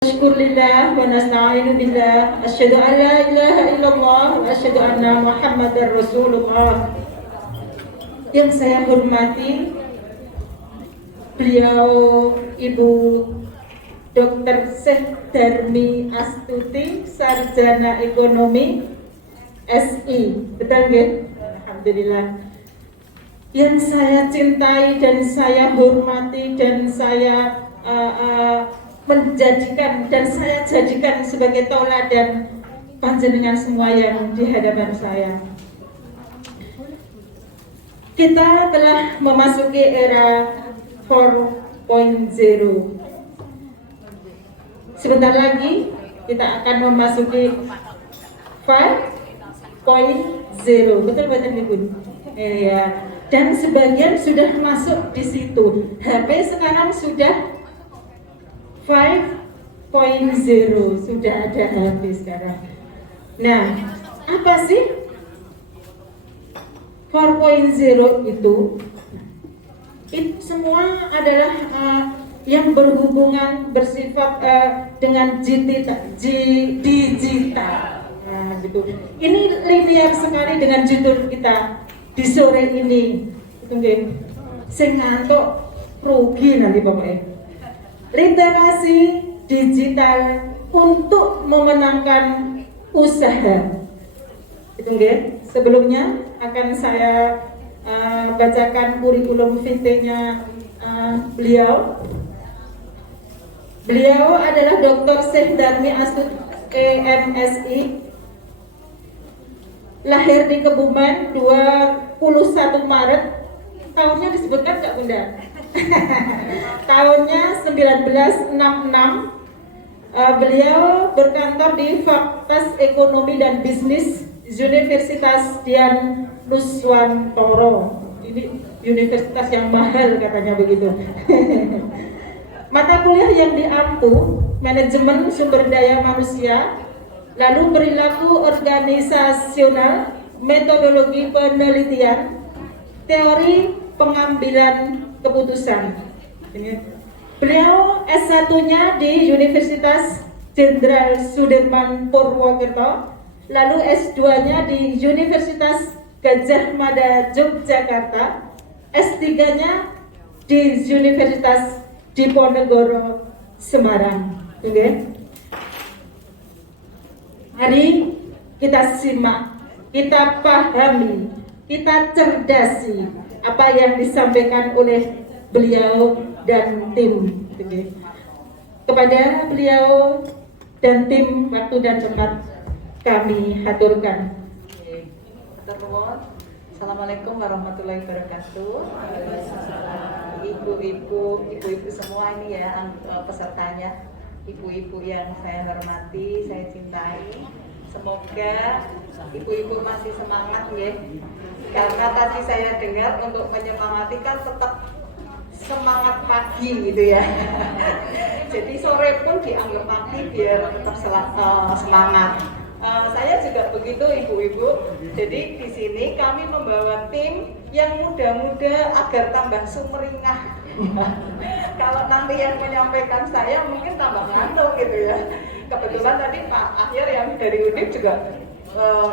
Syukurillah wa nasta'inu billah asyhadu an la ilaha illallah wa asyhadu anna Muhammadar Rasulullah. Yang saya hormati beliau Ibu Dr. Syekh Darmi Astuti, Sarjana Ekonomi SI. Betul nggih? Alhamdulillah. Yang saya cintai dan saya hormati dan saya menjadikan dan saya jadikan sebagai tauladan panjenengan semua yang di hadapan saya. Kita telah memasuki era 4.0. Sebentar lagi kita akan memasuki 5.0. Betul Ibu? Ya. Dan sebagian sudah masuk di situ. HP sekarang sudah 5.0, sudah ada HP sekarang. Nah, apa sih 4.0 itu? Itu semua adalah yang berhubungan bersifat dengan digital. Nah, gitu. Ini linear sekali dengan judul kita di sore ini. Tunggu, sing ngantuk rugi nanti pokoknya. Literasi digital untuk memenangkan usaha. Itu nggih. Sebelumnya akan saya bacakan kurikulum vitae-nya beliau. Beliau adalah Dr. Syekh Darmi Astuti MSI. Lahir di Kebumen 21 Maret. Tahunnya disebutkan nggak Bunda? Tahunnya 1966. Beliau berkantor di Fakultas Ekonomi dan Bisnis Universitas Dian Nuswantoro. Ini universitas yang mahal katanya begitu. Mata kuliah yang diampu manajemen sumber daya manusia, lalu perilaku organisasional, metodologi penelitian, teori pengambilan keputusan. Beliau S1-nya di Universitas Jenderal Sudirman Purwokerto, lalu S2-nya di Universitas Gadjah Mada Yogyakarta, S3-nya di Universitas Diponegoro Semarang. Oke. Mari kita simak, kita pahami, kita cerdasi apa yang disampaikan oleh beliau dan tim. Kepada beliau dan tim, waktu dan tempat kami haturkan. Assalamualaikum warahmatullahi wabarakatuh. Ibu-ibu semua ini ya, pesertanya, ibu-ibu yang saya hormati, saya cintai. Semoga ibu-ibu masih semangat ya. Karena tadi saya dengar untuk menyemangati kan tetap semangat pagi gitu ya. Jadi sore pun dianggap pagi biar tetap semangat. Saya juga begitu ibu-ibu. Jadi di sini kami membawa tim yang muda-muda agar tambah sumringah. Kalau nanti yang menyampaikan saya mungkin tambah ngantuk gitu ya. Kebetulan tadi Pak Akhir yang dari UNIF juga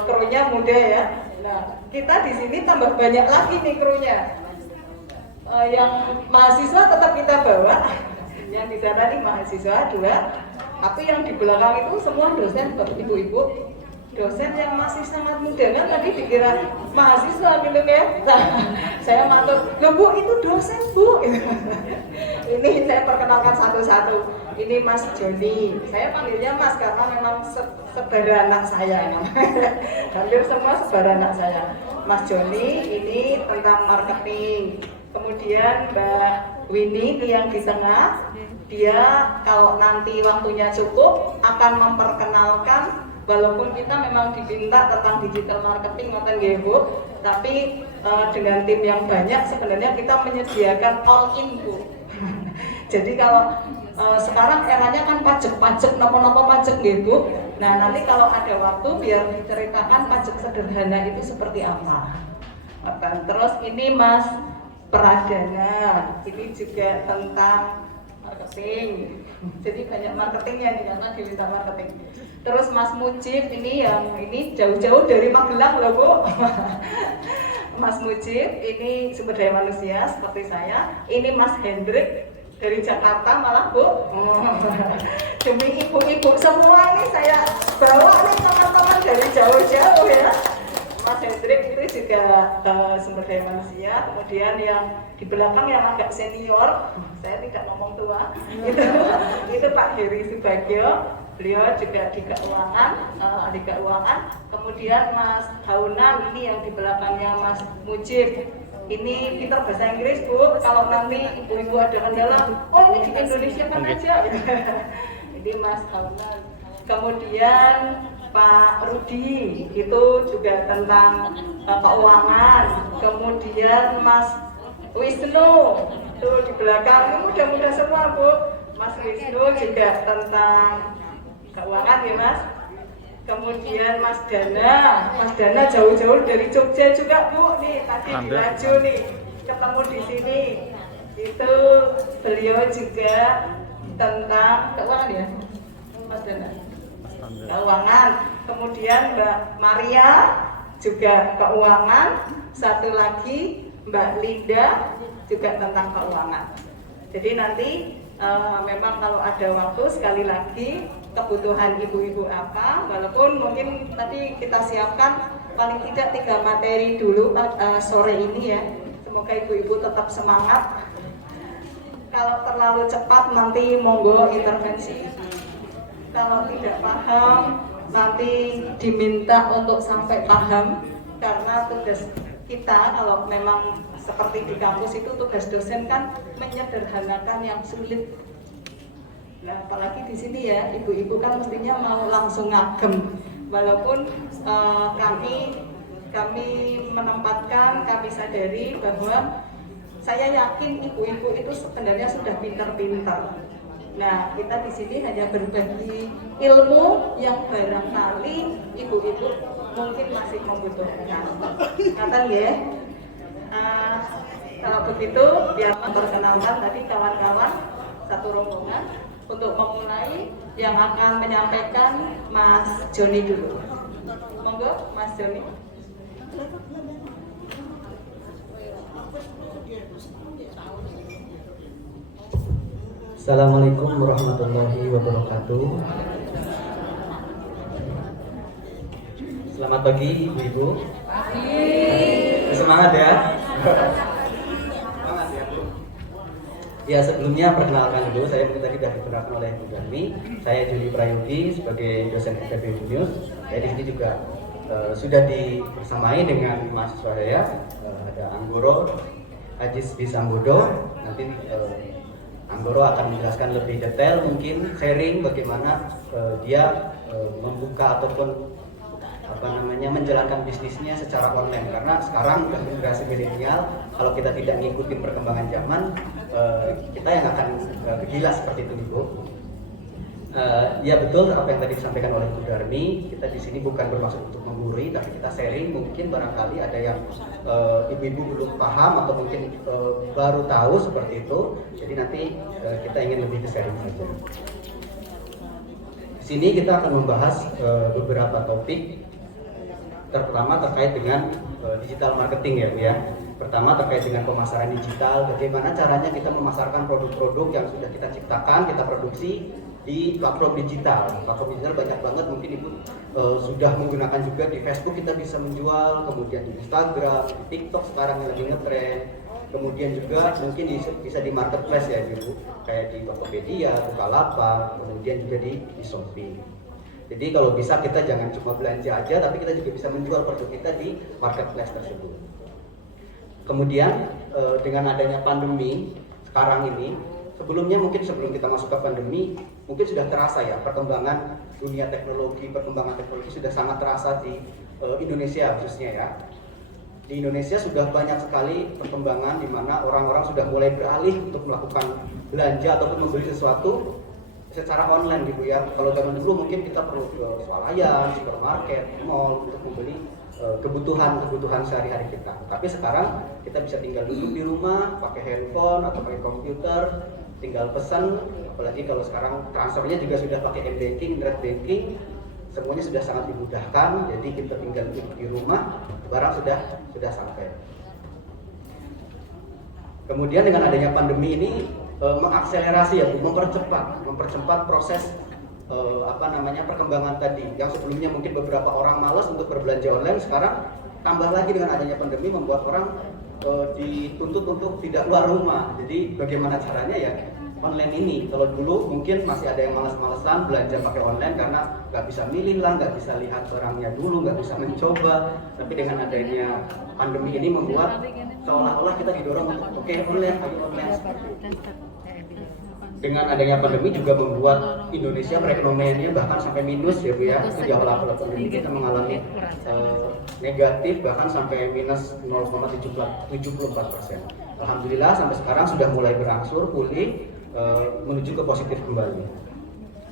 krunya muda ya. Nah, kita di sini tambah banyak lagi nih krunya. Yang mahasiswa tetap kita bawa. Yang di sana nih mahasiswa 2. Tapi yang di belakang itu semua dosen, ibu-ibu, dosen yang masih sangat muda kan tadi dikira mahasiswa gitu ya. Nah, saya matur, Bu itu dosen Bu. Ini saya perkenalkan satu-satu. Ini Mas Joni. Saya panggilnya Mas karena memang saudara anak saya. Hampir semua saudara anak saya. Mas Joni ini tentang marketing. Kemudian Mbak Winnie yang di tengah. Dia kalau nanti waktunya cukup akan memperkenalkan, walaupun kita memang diminta tentang digital marketing ngoten nggih Bu, tapi dengan tim yang banyak sebenarnya kita menyediakan all in Bu. Jadi kalau sekarang eranya kan pajak nopo-nopo pajak nggih Bu. Nah, nanti kalau ada waktu biar diceritakan pajak sederhana itu seperti apa. Terus ini Mas Pradana, ini juga tentang marketing. Jadi banyak marketingnya nih karena diminta marketing. Terus Mas Mujib ini jauh-jauh dari Magelang loh Bu. Mas Mujib ini sumber daya manusia seperti saya. Ini Mas Hendrik dari Jakarta malah Bu. Demi ibu-ibu semua nih saya bawa nih teman-teman dari jauh-jauh ya. Mas Hendrik itu juga sumber daya manusia. Kemudian yang di belakang yang agak senior, saya tidak ngomong tua, itu Pak Heri Subagio. Beliau juga di keuangan, ahli keuangan. Kemudian Mas Haunan ini yang di belakangnya Mas Mujib. Ini pintar bahasa Inggris Bu. Kalau nanti ibu-ibu ada kendala, oh ini di Indonesia kan aja. Ini Mas Haunan. Kemudian Pak Rudi itu juga tentang keuangan. Kemudian Mas Wisnu itu di belakang, ini muda-muda semua Bu. Mas Wisnu juga tentang keuangan ya Mas. Kemudian Mas Dana jauh-jauh dari Jogja juga Bu. Nih tadi di Laju nih ketemu di sini. Itu beliau juga tentang keuangan ya Mas Dana. Keuangan. Kemudian Mbak Maria juga keuangan. Satu lagi Mbak Linda juga tentang keuangan. Jadi nanti memang kalau ada waktu sekali lagi kebutuhan ibu-ibu apa, walaupun mungkin tadi kita siapkan paling tidak 3 materi dulu sore ini ya. Semoga ibu-ibu tetap semangat. Kalau terlalu cepat nanti monggo intervensi. Kalau tidak paham nanti diminta untuk sampai paham, karena tugas kita kalau memang seperti di kampus itu tugas dosen kan menyederhanakan yang sulit. Nah, apalagi di sini ya, ibu-ibu kan mestinya mau langsung ngagem. Walaupun kami menempatkan, kami sadari bahwa saya yakin ibu-ibu itu sebenarnya sudah pintar-pintar. Nah, kita di sini hanya berbagi ilmu yang barangkali ibu-ibu mungkin masih membutuhkan. Kata ya. Kalau begitu, biar memperkenalkan tadi kawan-kawan satu rombongan. Untuk memulai yang akan menyampaikan Mas Joni dulu. Monggo Mas Joni. Assalamualaikum warahmatullahi wabarakatuh. Selamat pagi ibu-ibu. Semangat ya. Ya, sebelumnya perkenalkan dulu, saya tadi sudah diperkenalkan oleh Bu Darmi. Saya Joni Prayogi sebagai dosen FEB Unius. Saya di sini juga sudah dibersamai dengan mahasiswa saya, ada Anggoro Ajis Bisambodo. Nanti Anggoro akan menjelaskan lebih detail, mungkin sharing bagaimana dia membuka ataupun menjalankan bisnisnya secara online, karena sekarang generasi milenial kalau kita tidak ngikutin perkembangan zaman, kita yang akan gila seperti itu Bu. Ya betul apa yang tadi disampaikan oleh Bu Darmi, kita di sini bukan bermaksud untuk menggurui, tapi kita sharing. Mungkin barangkali ada yang ibu-ibu belum paham atau mungkin baru tahu seperti itu, jadi nanti kita ingin lebih ke sharing saja. Di sini kita akan membahas beberapa topik. Pertama terkait dengan digital marketing ya Bu ya. Pertama terkait dengan pemasaran digital, bagaimana caranya kita memasarkan produk-produk yang sudah kita ciptakan, kita produksi di platform digital. Platform digital banyak banget, mungkin Ibu sudah menggunakan juga di Facebook kita bisa menjual, kemudian di Instagram, di TikTok sekarang yang lagi ngetrend. Kemudian juga mungkin bisa di marketplace ya Ibu, kayak di Tokopedia, Bukalapak, kemudian juga di Shopee. Jadi kalau bisa kita jangan cuma belanja aja, tapi kita juga bisa menjual produk kita di marketplace tersebut. Kemudian dengan adanya pandemi sekarang ini, sebelumnya mungkin sebelum kita masuk ke pandemi, mungkin sudah terasa ya perkembangan dunia teknologi, perkembangan teknologi sudah sangat terasa di Indonesia khususnya ya. Di Indonesia sudah banyak sekali perkembangan di mana orang-orang sudah mulai beralih untuk melakukan belanja ataupun membeli sesuatu secara online gitu ya. Kalau zaman dulu mungkin kita perlu ke swalayan, supermarket, mall untuk membeli kebutuhan sehari-hari kita. Tapi sekarang kita bisa tinggal duduk di rumah, pakai handphone atau pakai komputer, tinggal pesan, apalagi kalau sekarang transfernya juga sudah pakai m-banking, internet banking, semuanya sudah sangat dimudahkan. Jadi kita tinggal di rumah, barang sudah sampai. Kemudian dengan adanya pandemi ini mengakselerasi ya, mempercepat proses perkembangan tadi. Yang sebelumnya mungkin beberapa orang malas untuk berbelanja online, sekarang tambah lagi dengan adanya pandemi membuat orang dituntut untuk tidak keluar rumah. Jadi bagaimana caranya ya online ini? Kalau dulu mungkin masih ada yang malas-malesan belanja pakai online karena nggak bisa milih lah, nggak bisa lihat barangnya dulu, nggak bisa mencoba. Tapi dengan adanya pandemi ini membuat seolah-olah kita didorong untuk online. Dengan adanya pandemi juga membuat Indonesia perekonomiannya bahkan sampai minus ya Bu ya. Di awal pandemi kita mengalami negatif bahkan sampai minus 0,74%. Alhamdulillah sampai sekarang sudah mulai berangsur pulih menuju ke positif kembali.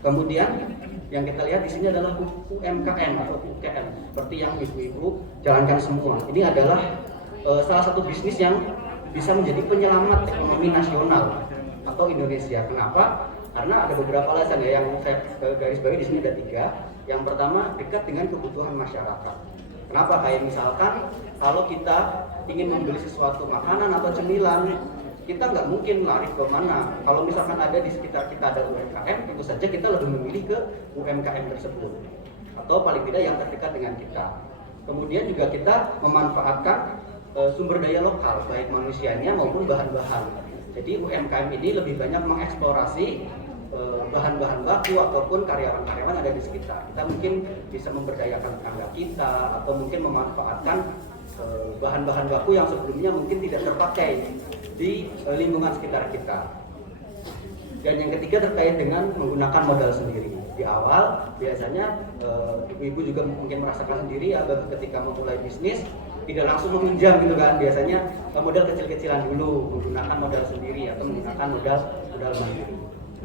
Kemudian yang kita lihat di sini adalah UMKM atau UKM seperti yang ibu-ibu jalankan semua. Ini adalah salah satu bisnis yang bisa menjadi penyelamat ekonomi nasional atau Indonesia. Kenapa? Karena ada beberapa alasan ya, yang saya garis bawahi di sini ada 3. Yang pertama, dekat dengan kebutuhan masyarakat. Kenapa? Kayak misalkan kalau kita ingin membeli sesuatu makanan atau cemilan, kita nggak mungkin lari ke mana. Kalau misalkan ada di sekitar kita ada UMKM, tentu saja kita lebih memilih ke UMKM tersebut atau paling tidak yang terdekat dengan kita. Kemudian juga kita memanfaatkan sumber daya lokal, baik manusianya maupun bahan-bahan. Jadi UMKM ini lebih banyak mengeksplorasi bahan-bahan baku ataupun karyawan-karyawan ada di sekitar. Kita mungkin bisa memberdayakan tetangga kita atau mungkin memanfaatkan bahan-bahan baku yang sebelumnya mungkin tidak terpakai di lingkungan sekitar kita. Dan yang ketiga terkait dengan menggunakan modal sendiri. Di awal biasanya ibu-ibu juga mungkin merasakan sendiri ya, ketika memulai bisnis tidak langsung meminjam gitu kan, biasanya modal kecil-kecilan dulu, menggunakan modal sendiri atau menggunakan modal mandiri.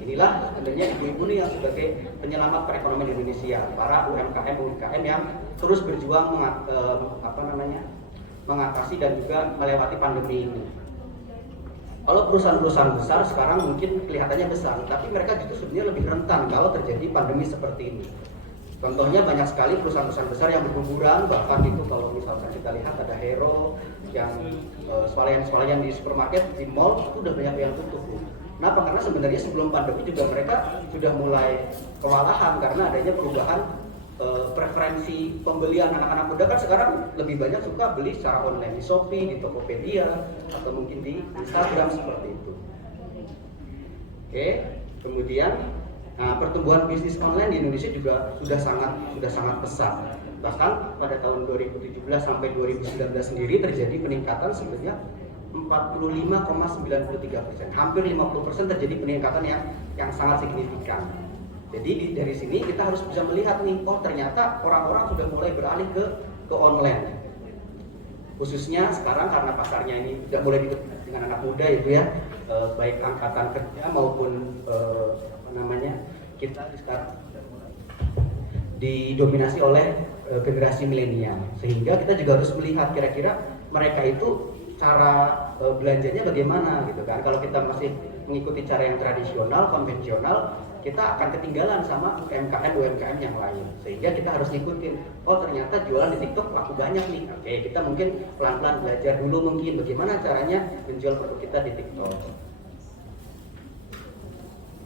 Inilah sebenarnya ibu-ibu nih yang sebagai penyelamat perekonomian Indonesia, para UMKM yang terus berjuang mengatasi dan juga melewati pandemi ini. Kalau perusahaan-perusahaan besar sekarang mungkin kelihatannya besar, tapi mereka justru sebenarnya lebih rentan kalau terjadi pandemi seperti ini. Contohnya banyak sekali perusahaan-perusahaan besar yang berguguran, bahkan itu kalau misalkan kita lihat ada Hero yang swalayan di supermarket, di mall itu udah banyak yang tutup. Kenapa? Karena sebenarnya sebelum pandemi juga mereka sudah mulai kewalahan karena adanya perubahan preferensi pembelian. Anak-anak muda kan sekarang lebih banyak suka beli secara online di Shopee, di Tokopedia, atau mungkin di Instagram seperti itu. Oke, kemudian pertumbuhan bisnis online di Indonesia juga sudah sangat pesat. Bahkan pada tahun 2017 sampai 2019 sendiri terjadi peningkatan sebenarnya 45,93%. Hampir 50% terjadi peningkatan yang sangat signifikan. Jadi dari sini kita harus bisa melihat nih, oh ternyata orang-orang sudah mulai beralih ke online. Khususnya sekarang karena pasarnya ini sudah mulai didominasi dengan anak muda itu ya, baik angkatan kerja maupun kita sekarang didominasi oleh generasi milenial, sehingga kita juga harus melihat kira-kira mereka itu cara belanjanya bagaimana gitu kan. Kalau kita masih mengikuti cara yang tradisional, konvensional, kita akan ketinggalan sama UMKM yang lain, sehingga kita harus ngikutin. Oh ternyata jualan di TikTok laku banyak nih. Oke, kita mungkin pelan-pelan belajar dulu mungkin bagaimana caranya menjual produk kita di TikTok.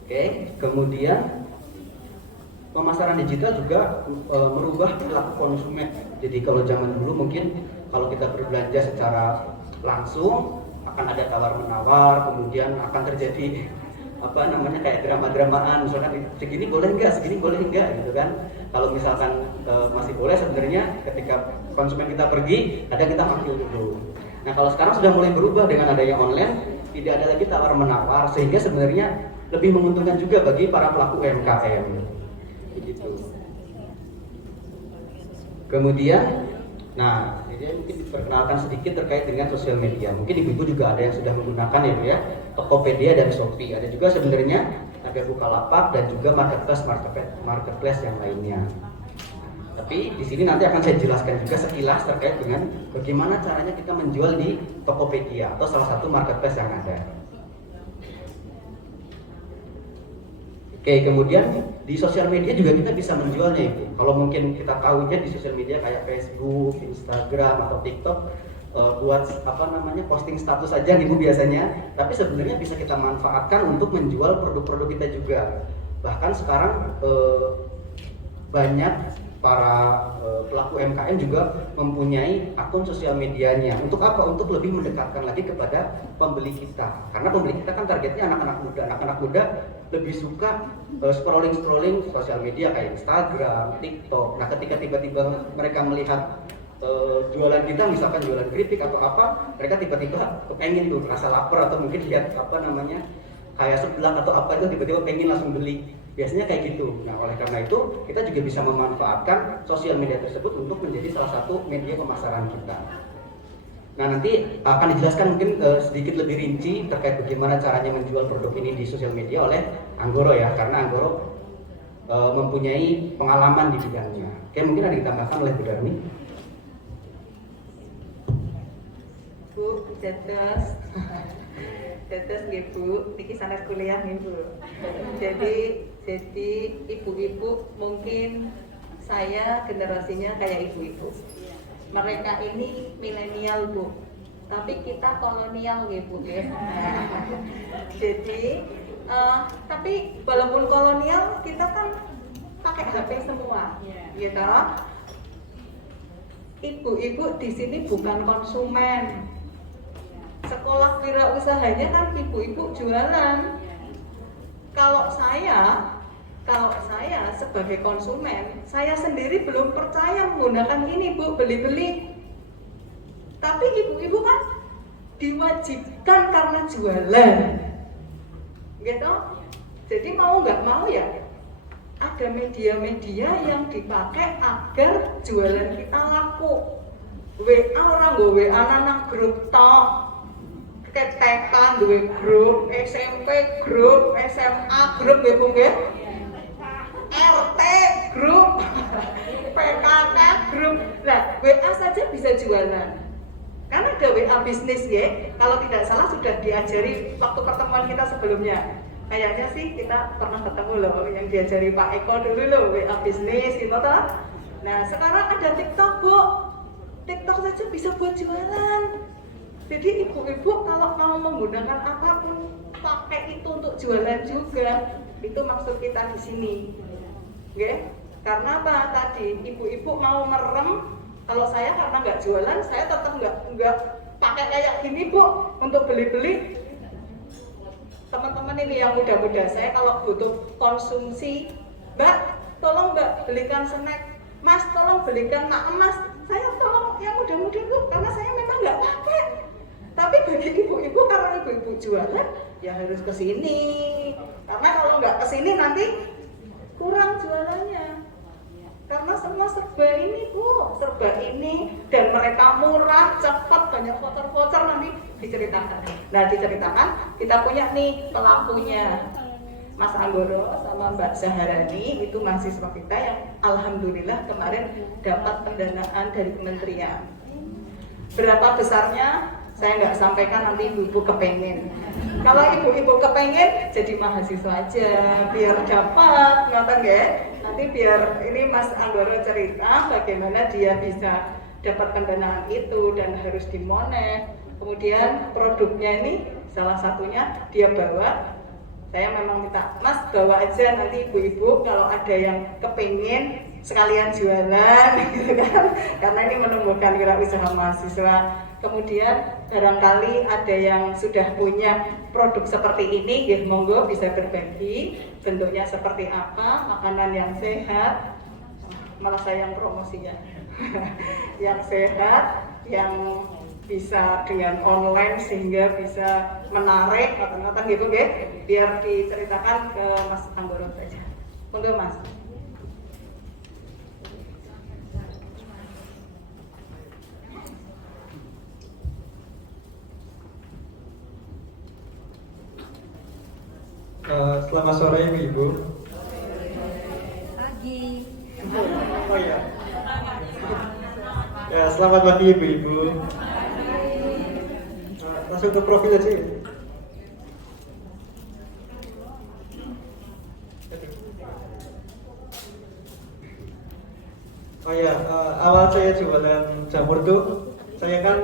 Oke, kemudian pemasaran digital juga merubah perilaku konsumen. Jadi kalau zaman dulu mungkin kalau kita berbelanja secara langsung akan ada tawar-menawar, kemudian akan terjadi kayak drama-dramaan, misalkan segini boleh enggak gitu kan. Kalau misalkan masih boleh, sebenarnya ketika konsumen kita pergi, kadang kita panggil dulu. Nah kalau sekarang sudah mulai berubah dengan adanya online, tidak ada lagi tawar-menawar, sehingga sebenarnya lebih menguntungkan juga bagi para pelaku UMKM. Begitu. Kemudian, jadi mungkin diperkenalkan sedikit terkait dengan sosial media. Mungkin ibu-ibu juga ada yang sudah menggunakan ya, Tokopedia dan Shopee. Ada juga sebenarnya ada Bukalapak dan juga marketplace yang lainnya. Tapi di sini nanti akan saya jelaskan juga sekilas terkait dengan bagaimana caranya kita menjual di Tokopedia atau salah satu marketplace yang ada. Oke, kemudian di sosial media juga kita bisa menjualnya Ibu. Kalau mungkin kita tahunya di sosial media kayak Facebook, Instagram atau TikTok, buat posting status saja nih Bu biasanya, tapi sebenarnya bisa kita manfaatkan untuk menjual produk-produk kita juga. Bahkan sekarang banyak para pelaku UMKM juga mempunyai akun sosial medianya. Untuk apa? Untuk lebih mendekatkan lagi kepada pembeli kita. Karena pembeli kita kan targetnya anak-anak muda. Anak-anak muda lebih suka scrolling sosial media kayak Instagram, TikTok. Nah, ketika tiba-tiba mereka melihat jualan kita, misalkan jualan keripik atau apa, mereka tiba-tiba kepengen tuh, merasa lapar atau mungkin lihat kayak seblak atau apa itu tiba-tiba pengen langsung beli. Biasanya kayak gitu. Nah, oleh karena itu kita juga bisa memanfaatkan sosial media tersebut untuk menjadi salah satu media pemasaran kita. Nah, nanti akan dijelaskan mungkin sedikit lebih rinci terkait bagaimana caranya menjual produk ini di sosial media oleh Anggoro ya, karena Anggoro mempunyai pengalaman di bidangnya. Oke, mungkin ada ditambahkan oleh Bu Darmi. Bu, Dados nggih Bu, niki sanes kuliah nggih Bu. Jadi ibu-ibu mungkin saya generasinya kayak ibu-ibu. Mereka ini milenial Bu, tapi kita kolonial nggih Bu ya. Jadi tapi walaupun kolonial kita kan pakai HP semua, gitu. Ibu-ibu di sini bukan konsumen. Sekolah wirausahanya kan ibu-ibu jualan. Kalau saya sebagai konsumen, saya sendiri belum percaya menggunakan ini Bu, beli-beli. Tapi ibu-ibu kan diwajibkan karena jualan, gitu. Jadi mau nggak mau ya ada media-media yang dipakai agar jualan kita laku. WA orang gue WA nang grup tok. Ketekan duwe grup, SMP grup, SMA grup ya Bu nggih. RT grup, PKK grup. Nah, WA saja bisa jualan. Karena ada WA bisnis ya. Kalau tidak salah sudah diajari waktu pertemuan kita sebelumnya. Kayaknya sih kita pernah ketemu loh yang diajari Pak Eko dulu loh, WA bisnis gitu toh. Nah, sekarang ada TikTok Bu. TikTok saja bisa buat jualan. Jadi ibu-ibu kalau mau menggunakan apapun pakai itu untuk jualan juga. Itu maksud kita di sini. Oke? Karena apa tadi ibu-ibu mau merem, kalau saya karena nggak jualan, saya tetap nggak pakai kayak gini Bu untuk beli-beli. Teman-teman ini yang muda-muda, saya kalau butuh konsumsi, Mbak, tolong Mbak belikan snack. Mas, tolong belikan mak emas. Saya tolong yang muda-muda Bu, karena saya memang nggak pakai. Tapi bagi ibu-ibu, karena ibu-ibu jualan, ya harus ke sini. Karena kalau nggak ke sini nanti kurang jualannya. Karena semua serba ini Bu, serba ini, dan mereka murah, cepat, banyak voucher-voucher nanti diceritakan. Nah, diceritakan, kita punya nih pelakunya. Mas Anggoro sama Mbak Zaharani itu mahasiswa kita yang alhamdulillah kemarin dapat pendanaan dari kementerian. Berapa besarnya? Saya nggak sampaikan, nanti ibu-ibu kepengen. Kalau ibu-ibu kepengen jadi mahasiswa aja biar dapat, ngerti nggak? Nanti biar ini Mas Anggoro cerita bagaimana dia bisa dapat pendanaan itu dan harus dimonet. Kemudian produknya ini salah satunya dia bawa. Saya memang minta Mas bawa aja, nanti ibu-ibu kalau ada yang kepengen sekalian jualan gitu kan, karena ini menumbuhkan wirausaha mahasiswa. Kemudian barangkali ada yang sudah punya produk seperti ini, ya monggo bisa berbagi. Bentuknya seperti apa, makanan yang sehat, malah saya yang promosinya, yang sehat, yang bisa dengan online sehingga bisa menarik kata-kata gitu, biar diceritakan ke Mas Anggoro saja. Monggo Mas. Selamat sore Ibu. Pagi. Oh ya. Ya, selamat pagi Ibu. Langsung ke profil aja. Jadi Oh ya, awal saya jualan jamur tuh, saya kan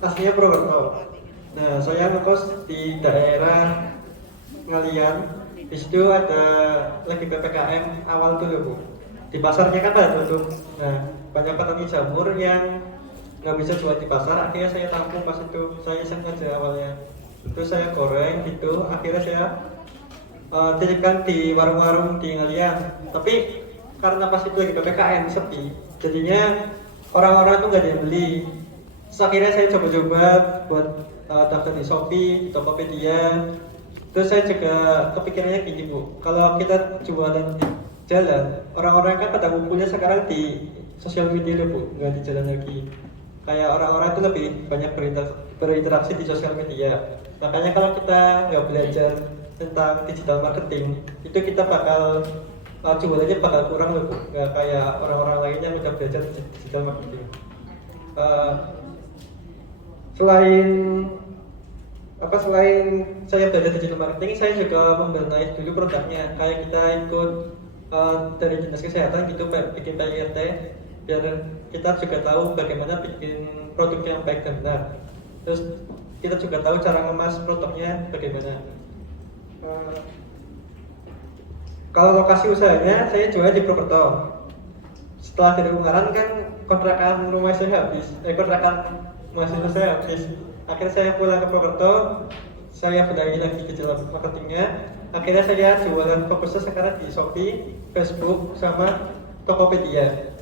aslinya Purwokerto. Nah, saya ngekos di daerah Ngalian. Di situ ada lagi PPKM awal dulu Bu. Di pasarnya kan pada tutup. Nah, banyak petani jamur yang nggak bisa jual di pasar. Akhirnya saya tampung pas itu. Saya iseng aja awalnya. Terus saya goreng gitu. Akhirnya saya titipkan di warung-warung di Ngalian. Tapi karena pas itu lagi PPKM sepi, jadinya orang-orang tuh nggak ada yang beli. Terus akhirnya saya coba-coba buat daftar di Shopee, di Tokopedia. Terus saya juga kepikirannya gini Bu, kalau kita jualan di jalan, orang-orang kan pada ngumpulnya sekarang di sosial media Bu, nggak di jalan lagi. Kayak orang-orang itu lebih banyak berinteraksi di sosial media. Makanya kalau kita nggak belajar tentang digital marketing, itu kita bakal jualannya bakal kurang loh Bu, nggak kayak orang-orang lainnya yang udah belajar digital marketing. Selain saya belajar digital marketing, saya juga membenahi dulu produknya. Kayak kita ikut dari dinas kesehatan gitu, bikin PIRT, biar kita juga tahu bagaimana bikin produk yang baik dan benar. Terus kita juga tahu cara mengemas produknya bagaimana. Kalau lokasi usahanya, saya jual di Purwokerto. Setelah dari Ungaran kan kontrakan rumah saya habis, kontrakan mahasiswa saya habis. Akhirnya saya pulang ke Purwokerto, saya benahi lagi digital marketingnya. Akhirnya saya jualan fokusnya sekarang di Shopee, Facebook, sama Tokopedia.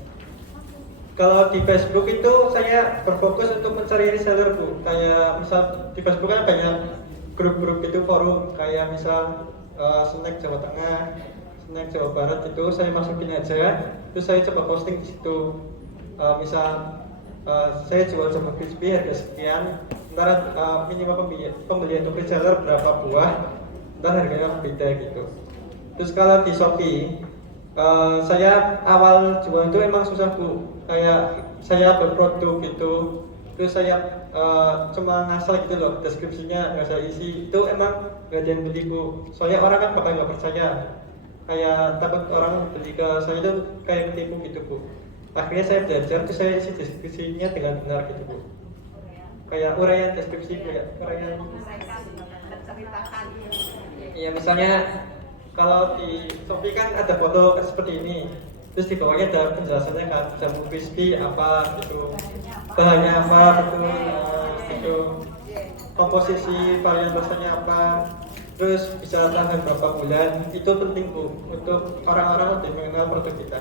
Kalau di Facebook itu saya berfokus untuk mencari reseller Bu. Kayak misal di Facebook kan banyak grup-grup itu forum, kayak misal snack Jawa Tengah, snack Jawa Barat itu saya masukin aja, terus saya coba posting di situ. Misal saya jual jamur crispy harga sekian, ntar minimal pembelian untuk reseller berapa buah, ntar harganya beda gitu. Terus kalau di Shopee, saya awal jual itu emang susah Bu, kayak saya berproduk gitu, terus saya cuma ngasal gitu loh, deskripsinya nggak saya isi, itu emang nggak ada yang beli Bu. Soalnya orang kan bakal nggak percaya, kayak takut orang beli ke saya itu kayak ketipu gitu Bu. Akhirnya saya belajar, terus saya isi deskripsinya dengan benar gitu Bu. Kayak uraian deskripsi, kayak uraian. Iya, misalnya kalau di Shopee kan ada foto seperti ini, terus di bawahnya ada penjelasannya kan, jamur crispy apa gitu, bahannya apa betul, gitu, komposisi varian rasanya apa, terus bisa tahan berapa bulan. Itu penting Bu untuk orang-orang untuk mengenal produk kita.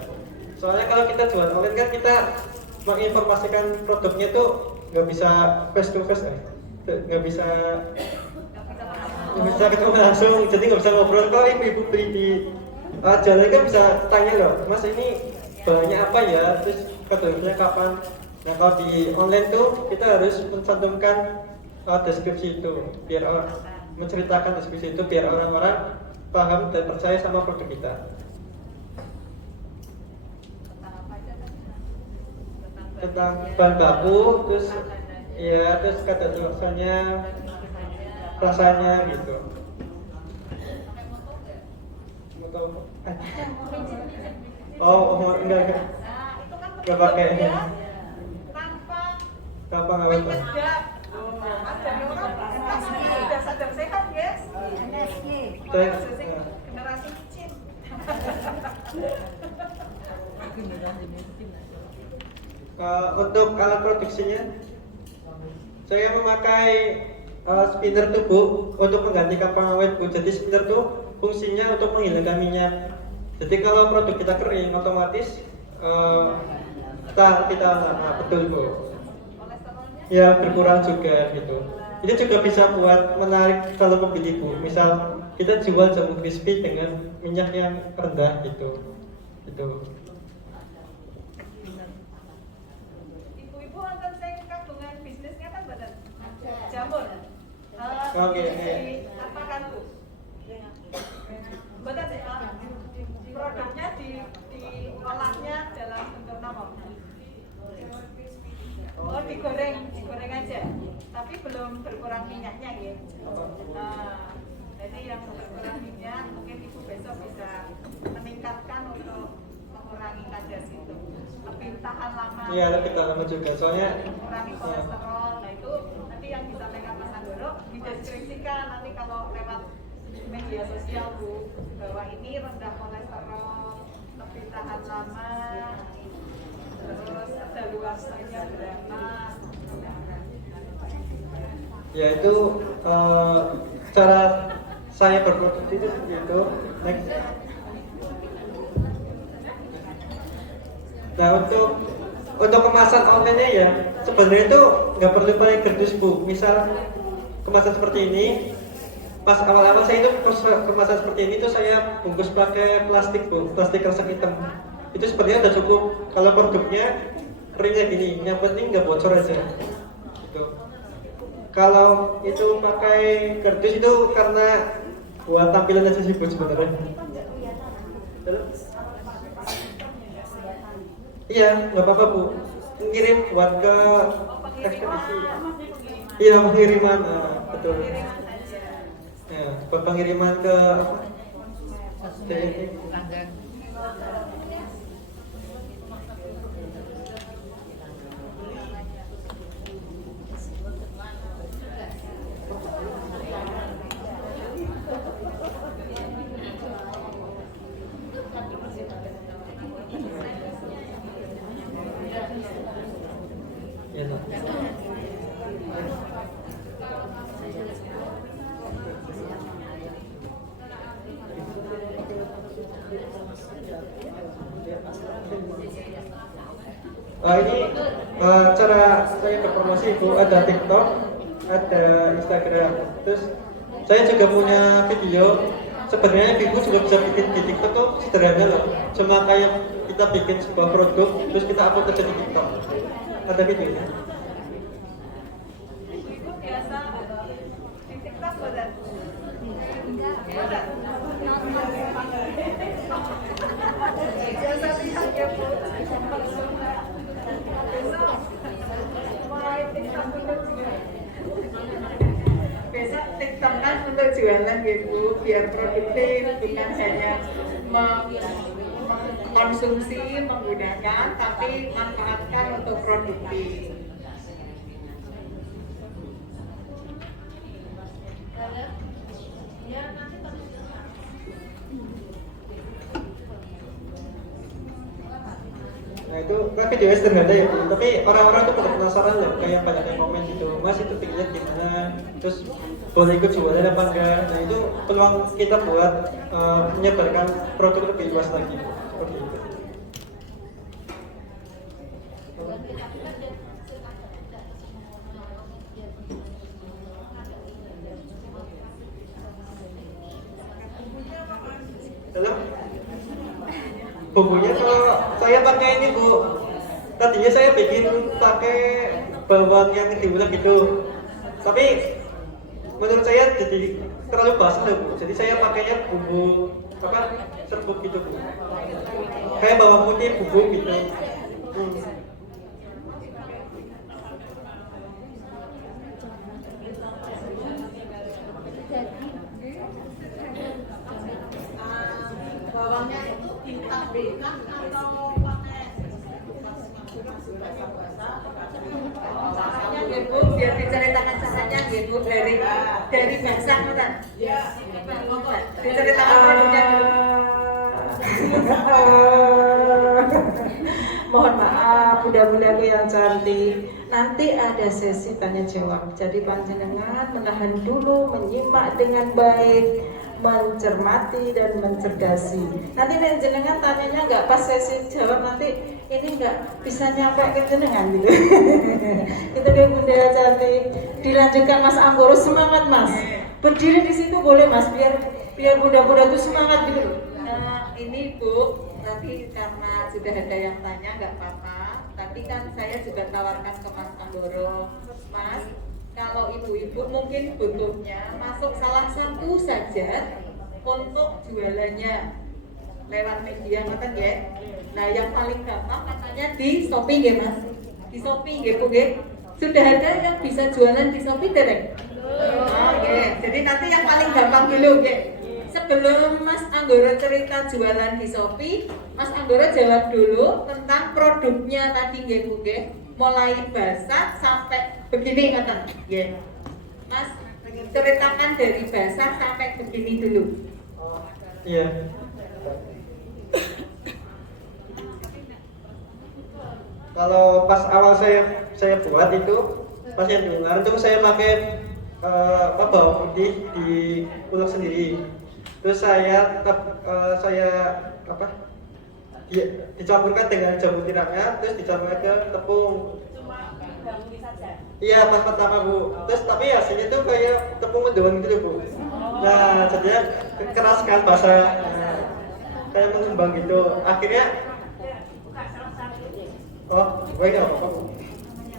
Soalnya kalau kita jual online kan kita menginformasikan produknya tuh nggak bisa face to face, nggak bisa ketemu langsung, jadi nggak bisa ngobrol. Kalau ibu-ibu beli di jalan kan bisa tanya loh, Mas ini bahannya apa ya, terus kadaluarsanya kapan. Nah kalau di online tuh kita harus mencantumkan deskripsi itu, biar menceritakan deskripsi itu biar orang-orang paham dan percaya sama produk kita. Tentang bahan baku, terus ya, terus kadaluarsanya, rasanya gitu. Mau tahu? Oh, enggak pakai ini. Tanpa ngawet. Sudah sadar sehat guys. Generasi kecil. Untuk alat produksinya, saya memakai spinner tuh Bu untuk menggantikan pengawet Bu. Jadi spinner tuh fungsinya untuk menghilangkan minyak. Jadi kalau produk kita kering, otomatis kita betul Bu. Ya berkurang juga gitu. Itu juga bisa buat menarik kalau pembeli Bu. Misal kita jual jamur crispy dengan minyak yang rendah gitu. Gitu. Ibu-ibu wonten sing kagungan bisnisnya kan badan jamur. Oke. Apa kan Bu? Badan produknya diolahnya dalam bentuk apa? Oh digoreng aja, tapi belum berkurang minyaknya ya. Jadi yang berkurang minyak mungkin ibu besok bisa meningkatkan untuk mengurangi kadar itu, lebih tahan lama. Iya, lebih tahan lama juga. Soalnya Mengurangi kolesterol. Nah itu nanti yang disampaikan Mas Anggoro dideskripsikan nanti kalau lewat media sosial Bu, bahwa ini rendah kolesterol, lebih tahan lama, terus ada luarsanya berapa. ya itu cara saya berproduksi itu seperti itu. Next. Nah untuk kemasan online ya sebenarnya itu nggak perlu pakai kardus Bu. Misal kemasan seperti ini, pas awal-awal saya itu kemasan seperti ini tuh saya bungkus pakai plastik Bu, plastik kresek hitam. Itu sebenarnya udah cukup. Kalau produknya ringnya gini, yang penting nggak bocor aja. Gitu. Kalau itu pakai kardus itu karena buat tampilan aja sih Bu sebenarnya. Iya, nggak apa-apa Bu. Ngirim buat ke ekspedisi. Iya, pengiriman, betul. Ya, buat pengiriman ke ya, no. Ini cara saya berpromosi Bu, ada TikTok, ada Instagram. Terus saya juga punya video. Sebenarnya Ibu juga bisa bikin di TikTok tuh sederhana loh. Cuma kayak kita bikin sebuah produk, terus kita upload aja di TikTok. Ada videonya. Ibu biasa di TikTok badan. Biasa lihat ya Bu. Besok TikTok kan untuk jualan ya Bu, biar produktif, bukan hanya mengkonsumsi, menggunakan, tapi manfaatkan untuk produktif. Nah itu kan videonya sederhana ya Bu, tapi orang-orang tuh pada penasaran loh, kayak banyak yang komen gitu, Mas itu tingginya gimana, terus boleh ikut jualan apa enggak. Nah itu peluang kita buat menyebarkan produk lebih luas lagi Bu. Seperti itu. Dalam bumbunya kalau saya pakai ini Bu, tadinya saya bikin pakai bawang yang diulek gitu, tapi menurut saya jadi terlalu basah loh Bu, jadi saya pakainya bumbu apa serbuk gitu Bu, kayak bawang putih bumbu gitu. Bawangnya itu ditabrakkan atau pakai caranya ya Bu, biar diceritakan caranya ya Bu, dari basah kan? Ya, diceritakan produknya dulu. Mohon maaf, budak-budakku yang cantik. Nanti ada sesi tanya jawab. Jadi panjenengan menahan dulu, menyimak dengan baik, mencermati dan mencerdasi. Nanti panjenengan tanyanya nggak pas sesi jawab, nanti ini nggak bisa nyampe ke jenengan gitu. Itu dia Bunda cantik. Dilanjutkan Mas Anggoro, semangat Mas. Berdiri di situ boleh Mas, biar budak-budak itu semangat gitu. Nah, ini Bu, tadi karena sudah ada yang tanya nggak apa-apa. Tadi kan saya juga tawarkan ke Mas Anggoro, Mas, kalau ibu-ibu mungkin butuhnya masuk salah satu saja untuk jualannya lewat media ngoten nggih. Nah, yang paling gampang katanya di Shopee nggih Mas. Di Shopee nggih Bu nggih. Sudah ada yang bisa jualan di Shopee dereng? Oh, nggih. Jadi nanti yang paling gampang dulu nggih. sebelum Mas Anggoro cerita jualan di Shopee, Mas Anggoro jawab dulu tentang produknya tadi nggih Bu nggih. Mulai basah sampai begini ngeten nggih. Mas ceritakan dari basah sampai begini dulu. Iya. Kalau pas awal saya buat itu, pas yang di Ungaran itu saya pakai bawang putih diulek sendiri. Terus saya dicampurkan dengan jamur tiramnya, terus dicampurkan ke tepung. Iya, pas pertama Bu. Terus tapi hasilnya tuh kayak tepung mendoan gitu Bu. Nah, jadinya keras kan basah. Nah, kayak mengembang gitu. Akhirnya baik apa Bu?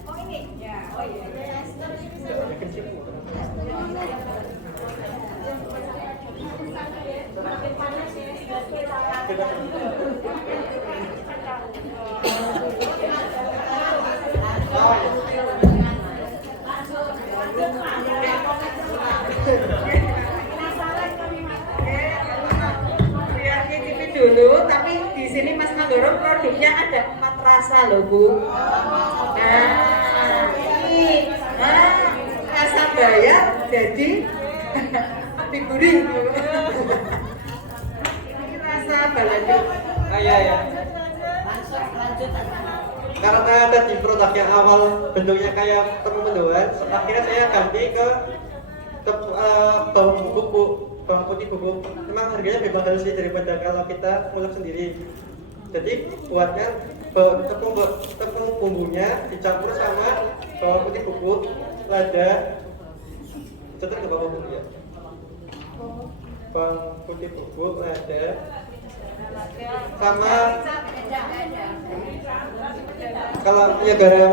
Oh ini. Ya, oh iya. Ya, kecil Bu. Biar cicipi dulu, tapi di sini Mas Anggoro produknya ada 4 rasa loh Bu. Nah, ini rasa bayar jadi lebih gurih Bu. Ini rasa balado. Iya. Karena tadi produk yang awal bentuknya kayak tepung mendoan, akhirnya saya ganti ke bawang bubuk Bu, bawang putih bubuk. Memang harganya lebih mahal sih daripada kalau kita ngulek sendiri. Jadi buatnya tepung bumbunya dicampur sama bawang putih bubuk, lada, catat ke bawang putih ya. Bawang putih bubuk, lada, sama kalau ya garam.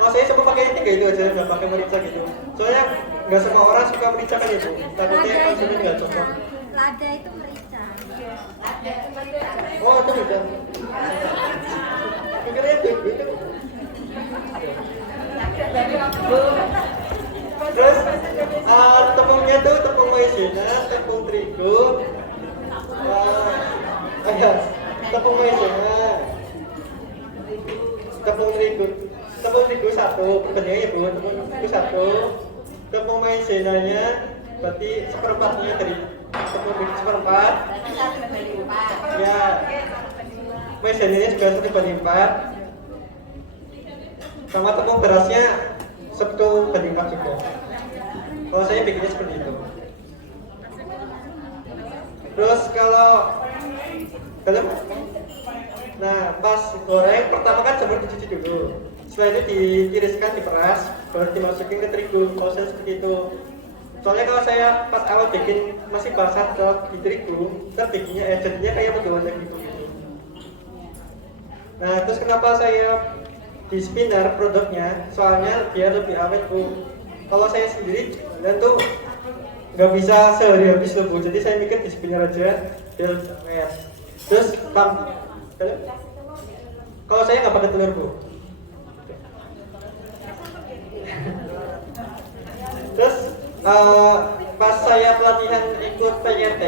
Kalau saya cuma pakai 3 itu aja, nggak pakai merica gitu. Soalnya nggak semua orang suka merica kan itu. Takutnya konsumen nggak cocok. Lada itu merica. Oh itu merica. Pikirnya itu. Terus tepungnya tuh tepung maizena, tepung terigu, tepung maizena, tepung terigu 1, perbedaannya ya Bu, tepung terigu 1, tepung maizenanya berarti seperempatnya dari tepung terigu seperempat. Ya, maizenanya juga 1/4. Sama tepung berasnya 1/4 juga. Kalau saya bikinnya seperti itu. Terus kalau nah pas goreng pertama kan jamur dicuci dulu. Setelah itu ditiriskan, diperas, baru dimasukin ke terigu. Kalau saya seperti itu. Soalnya kalau saya pas awal bikin masih basah kalau di terigu, ntar bikinnya jadinya kayak mendoan gitu. Nah terus kenapa saya di spinner produknya? Soalnya biar lebih awet Bu. Kalau saya sendiri dan tuh nggak bisa sehari habis loh Bu. Jadi saya mikir di spinner aja biar lebih awet. Terus kalau saya nggak pakai telur Bu. Terus pas saya pelatihan ikut PYT,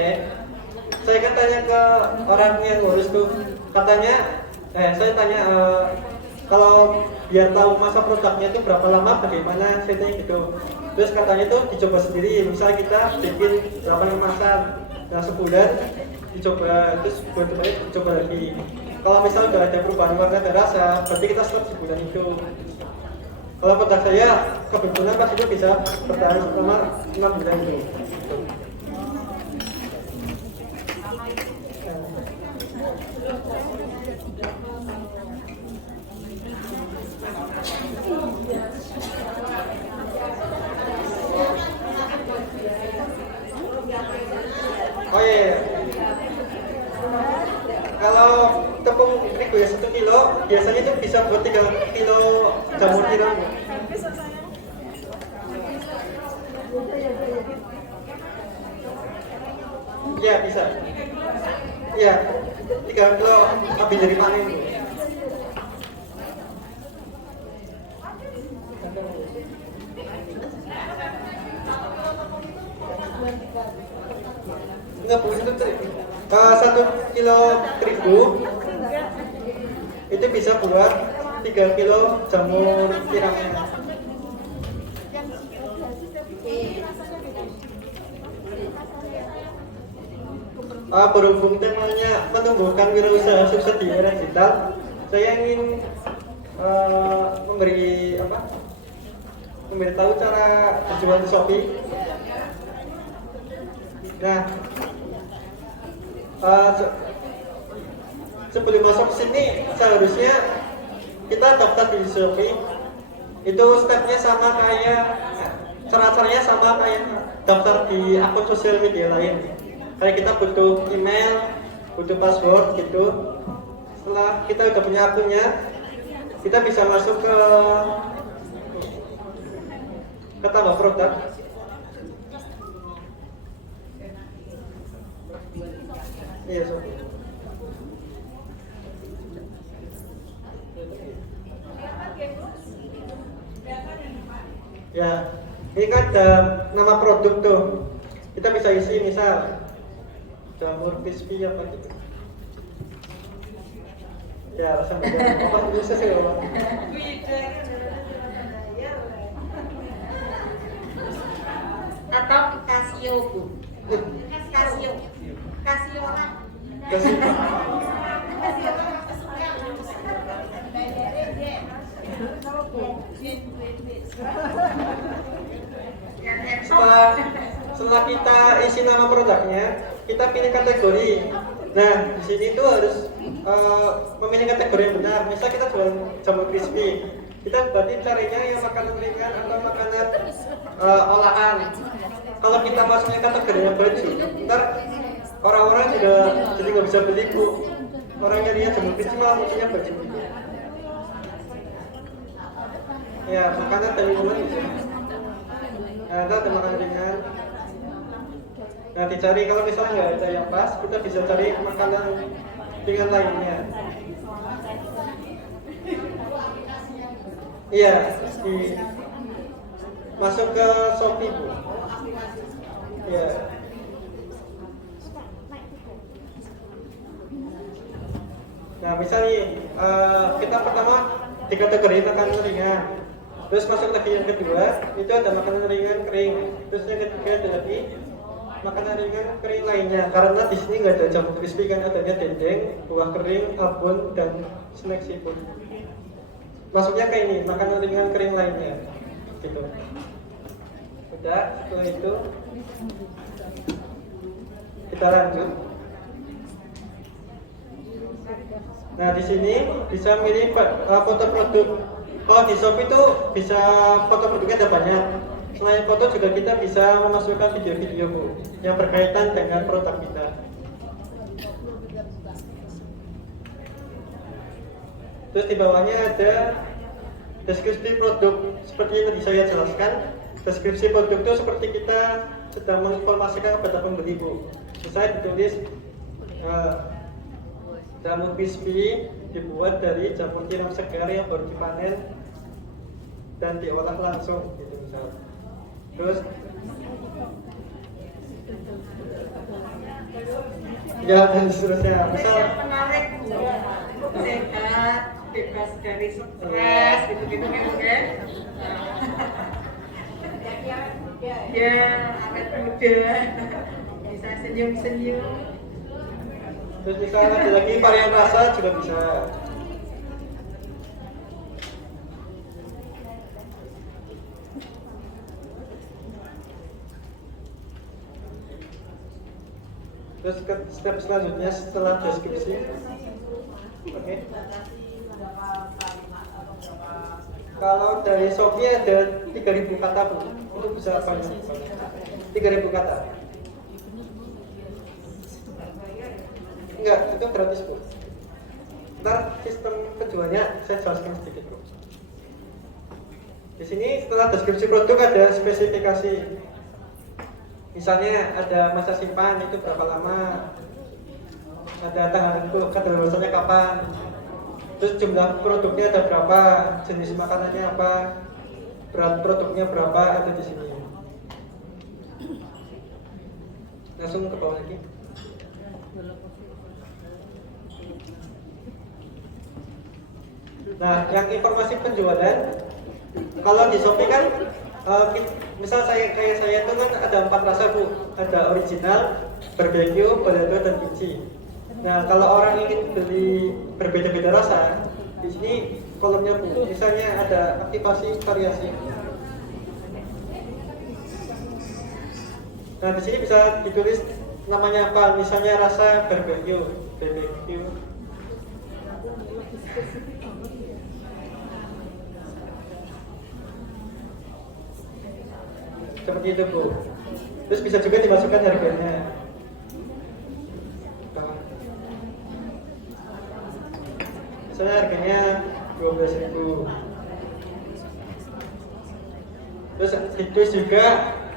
saya kan tanya ke orang yang ngurus tuh, katanya, saya tanya kalau biar tahu masa produknya itu berapa lama, bagaimana, saya tanya gitu. Terus katanya tuh dicoba sendiri, misal kita bikin 8 kemasan, nah sebulan dicoba, terus bulan-bulannya dicoba lagi. Kalau misal udah ada perubahan warna dan rasa, berarti kita stop sebulan itu. Kalau produk saya kebetulan pas itu bisa bertahan selama 6 bulan itu. Oh iya. Kalau tepung terigu ya 1 kilo, biasanya itu bisa buat 3 kilo jamur tiram. Iya bisa. Iya, 3 kilo habis dari panen. Rebus itu 1 kilo terigu itu bisa buat 3 kilo jamur tiramnya. Berhubung temanya menumbuhkan wirausaha sukses di era digital, saya ingin memberitahu cara berjualan di Shopee. Nah, sebelum masuk ke sini seharusnya kita daftar di Shopee. Itu stepnya sama kayak cara-caranya sama kayak daftar di akun sosial media lain. Kayak kita butuh email, butuh password gitu. Setelah kita udah punya akunnya, kita bisa masuk ke tambah produk. Iya, Sob. Ya, ini kan ada nama produk tuh. Kita bisa isi misal jamur crispy apa gitu. Ya, rasa apa bisa sih orang. Atau Casio, Bu. Casio orang. Kasih. Setelah kita isi nama produknya, kita pilih kategori. Nah, di sini tuh harus memilih kategori yang benar. Misal kita jual jamur crispy, kita berarti carinya yang makanan ringan atau makanan olahan. Kalau kita masuknya kategori yang baju, ntar orang-orang juga jadi nggak bisa beli, Bu. Orang nyarinya jamur crispy malah musuhnya baju gitu. Ya, makanan dan minuman gitu. Nah, ada makanan ringan. Nah, dicari kalau misalnya nggak ada yang pas, kita bisa cari makanan ringan lainnya. Iya, masuk ke Shopee, Bu. Iya. Nah, misalnya kita pertama di kategori makanan ringan. Terus masuk lagi yang kedua, itu ada makanan ringan kering. Terus yang ketiga ada lagi makanan ringan kering lainnya. Karena di sini nggak ada jamur crispy, kan adanya dendeng, buah kering, abon, dan snack seafood. Masuknya kayak ini, makanan ringan kering lainnya. Gitu. Udah, setelah itu kita lanjut. Nah, di sini bisa milih foto produk. Oh, di Shopee itu bisa foto produknya ada banyak. Selain foto juga kita bisa memasukkan video-video, Bu, yang berkaitan dengan produk kita. Terus di bawahnya ada deskripsi produk. Seperti yang tadi saya jelaskan, deskripsi produk itu seperti kita sedang menginformasikan kepada pembeli, Bu. Bisa ditulis jamur crispy dibuat dari jamur tiram segar yang baru dipanen dan diolah langsung, gitu misal. Terus ya, dan seterusnya. Misal Menarik, sehat, bebas dari stres, gitu-gitu kan? Ya, awet muda, bisa senyum-senyum. Terus misalnya ada lagi varian rasa juga bisa. Terus ke step selanjutnya setelah deskripsi. Oke. Kalau dari Shopee ada 3.000 kata, Bu. Itu bisa banyak. 3.000 kata. Enggak, itu gratis, Bu. Ntar sistem penjualnya saya jelaskan sedikit, Bu. Di sini setelah deskripsi produk ada spesifikasi. Misalnya ada masa simpan itu berapa lama, ada tahanan kadaluarsanya kapan, terus jumlah produknya ada berapa, jenis makanannya apa, berat produknya berapa, ada di sini. Langsung ke bawah lagi. Nah, yang informasi penjualan, kalau di Shopee kan, misal kayak saya itu kan ada 4 rasa Bu, ada original, barbecue, balado, dan kimchi. Nah, kalau orang ingin beli berbeda-beda rasa, di sini kolomnya Bu, misalnya ada aktivasi variasi. Nah, di sini bisa ditulis namanya apa, misalnya rasa barbecue, BBQ. Seperti itu Bu. Terus bisa juga dimasukkan harganya. Misalnya harganya 12.000. Terus ditulis juga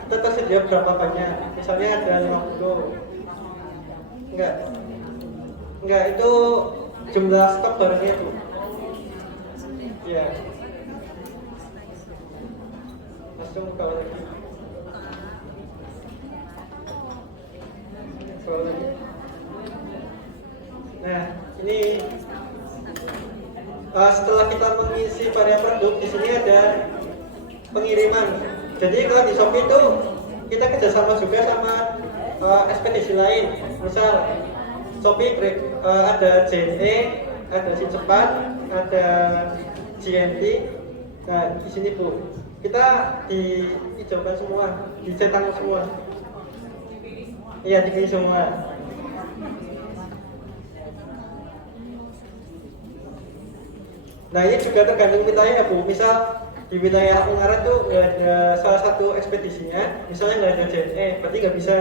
kita tersedia berapa banyak. Misalnya ada 50. Enggak, itu jumlah stok barangnya Bu. Iya. Langsung ke lagi. Nah, ini setelah kita mengisi varian produk, di sini ada pengiriman. Jadi kalau di Shopee itu kita kerjasama juga sama ekspedisi lain. Misal Shopee ada JNE, ada Si Cepat, ada GNT. Nah, di sini Bu, kita dihijaukan semua, dicetak semua. Iya, dipilih semua. Nah, ini juga tergantung wilayah Bu. Misal di wilayah Ungaran tuh nggak ada salah satu ekspedisinya, misalnya nggak ada JNE, berarti nggak bisa.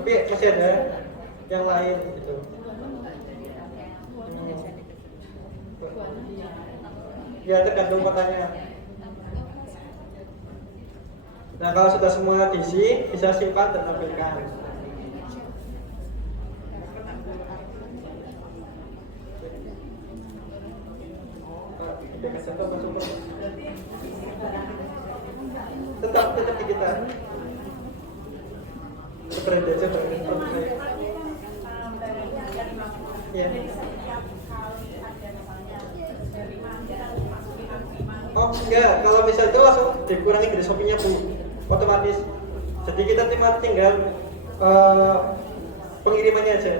Tapi masih ada yang lain gitu. Ya, tergantung kotanya. Nah, kalau sudah semua diisi, bisa simpan dan tampilkan. Tetap di kita. Seperti aja ya. Oh enggak, kalau misal itu langsung dikurangi dari Shopee-nya Bu, otomatis. Jadi kita tinggal pengirimannya aja.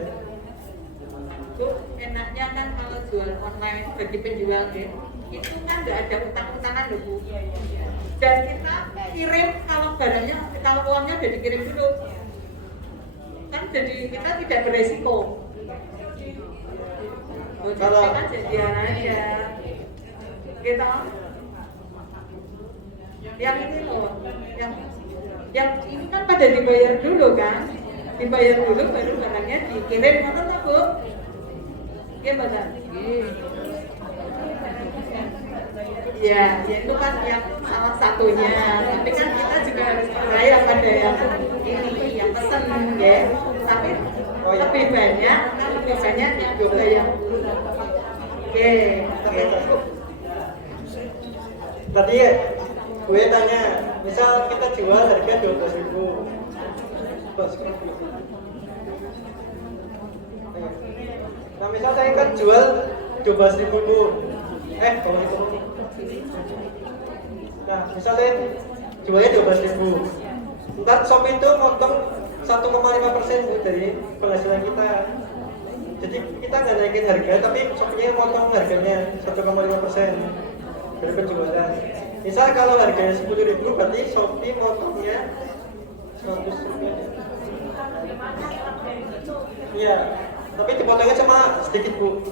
Itu enaknya kan kalau jual online bagi penjual gitu, itu kan nggak ada utang-utangan loh Bu. Dan kita kirim kalau barangnya, kalau uangnya udah dikirim dulu, kan jadi kita tidak beresiko. Kalau kan jadian aja, gitu. Yang ini loh, yang ini kan pada dibayar dulu kan, dibayar dulu baru barangnya dikirim, mana lah Bu? Gimana? Ya, itu kan yang salah satunya. Tapi kan kita juga harus percaya pada yang ini, yang pesen ya. Tapi lebih banyak yang juga yang oke. Tadi gue tanya, misal kita jual harga 12.000. Nah, misal saya kan jual 12.000 Bu. Kalau itu. Nah, misal saya jualnya 12.000. Ntar Shopee itu motong 1,5% Bu dari penghasilan kita. Jadi kita nggak naikin harga, tapi Shopee-nya motong harganya 1,5% dari penjualan. Misal kalau harganya 10.000, berarti Shopee motongnya 100 rupiah. Iya, tapi dipotongnya cuma sedikit Bu.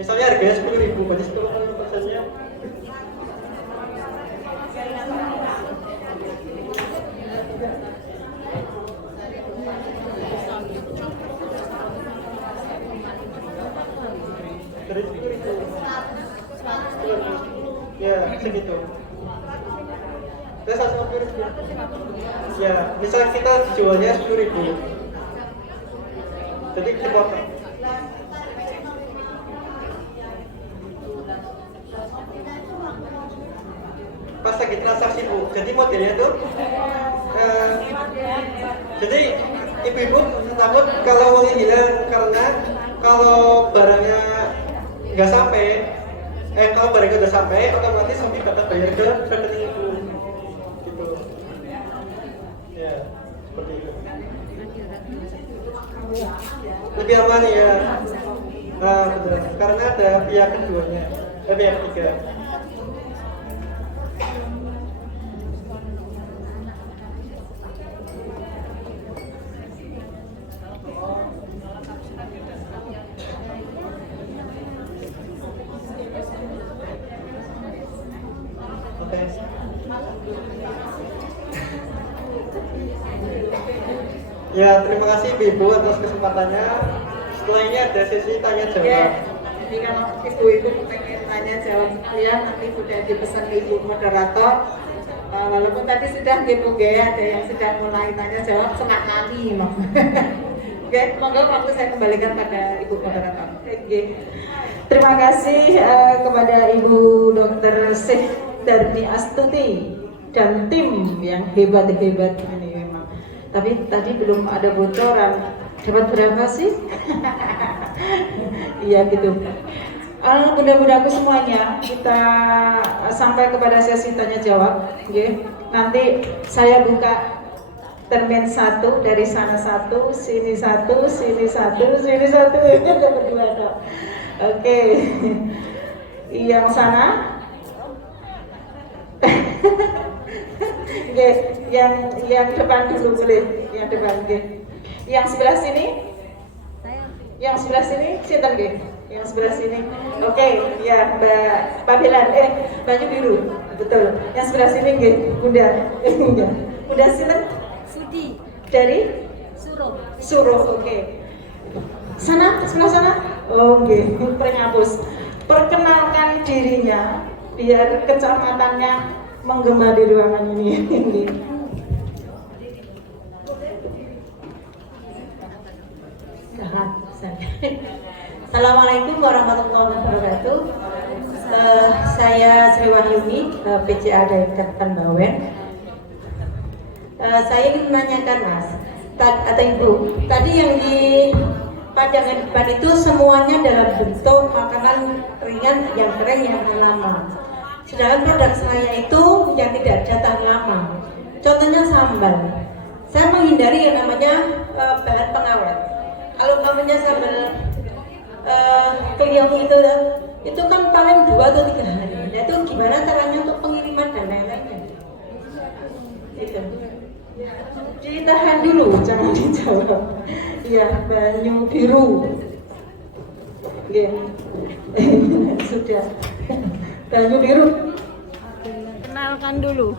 Misalnya harganya 10.000, berarti 10,5%-nya. Dari 10.000. Ya, segitu. Terus 150.000. Ya, misal kita jualnya 10.000. Jadi dipotong. Pas lagi transaksi Bu. Jadi modelnya tuh jadi ibu-ibu takut kalau uangnya hilang karena kalau barangnya nggak sampai, kalau barangnya udah sampai otomatis Shopee bakal bayar ke rekening ibu. Gitu. Ya, seperti itu. Lebih aman ya. Nah, betul. Karena ada pihak keduanya, pihak ketiga. Oke. Ya, terima kasih Ibu atas kesempatannya. Setelah ini ada sesi tanya Oke, jawab. jadi kalau ibu-ibu pengen tanya jawab ya nanti sudah dipesan ibu moderator. Walaupun tadi sudah gitu ada yang sudah mulai tanya jawab setengah kali memang. Oke, monggo waktu saya kembalikan pada ibu moderator. Oke. Terima kasih kepada Ibu Dr. Syekh Darni Astuti dan tim yang hebat-hebat ini memang. Tapi tadi belum ada bocoran. Dapat berapa sih? Iya gitu. Bunda-bundaku semuanya, kita sampai kepada sesi tanya jawab. Okay. Nanti saya buka termin 1 dari sana 1, sini 1, sini 1, sini 1. Ada berdua dong. Oke. Yang sana. Oke, yang depan dulu boleh. Yang depan, oke. Yang sebelah sini? Yang sebelah sini, sinten nggih? Yang sebelah sini. Oke, ya Mbak Pabilan, baju biru. Betul. Yang sebelah sini nggih, Bunda. Bunda sinten? Sudi Dari Suruh. Oke. Sana, sebelah sana. Oke, Pringapus. Perkenalkan dirinya biar kecamatannya menggema di ruangan ini. Assalamualaikum warahmatullahi wabarakatuh. Saya Sri Wahyumi, PCA dari Kecamatan Bawen. Saya ingin menanyakan Mas atau Ibu, tadi yang di pajangan depan itu semuanya dalam bentuk makanan ringan, yang kering, yang lama. Sedangkan produk saya itu yang tidak datang lama. Contohnya sambal. Saya menghindari yang namanya bahan pengawet. Kalau namanya sambal keliang itu kan paling 2 atau 3 hari. Nah, itu gimana caranya untuk pengiriman dan lain-lainnya? Gitu. Ditahan dulu, jangan dijawab. Iya, banyu biru. Iya. Sudah. Banyu biru. Kenalkan dulu.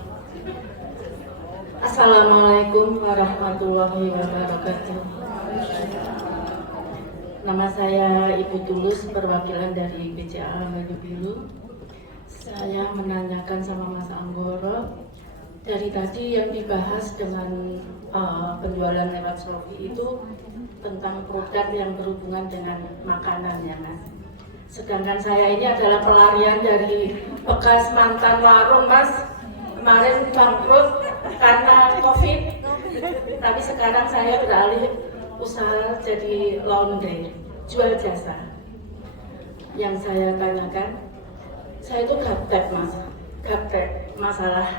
Assalamualaikum warahmatullahi wabarakatuh. Nama saya Ibu Tulus, perwakilan dari BCA Banyu Biru. Saya menanyakan sama Mas Anggoro, dari tadi yang dibahas dengan penjualan lewat Shopee itu tentang produk yang berhubungan dengan makanan ya Mas. Sedangkan saya ini adalah pelarian dari bekas mantan warung Mas. Kemarin bangkrut karena COVID, tapi sekarang saya beralih usaha jadi laundry, jual jasa. Yang saya tanyakan, saya itu gaptek Mas, gaptek masalah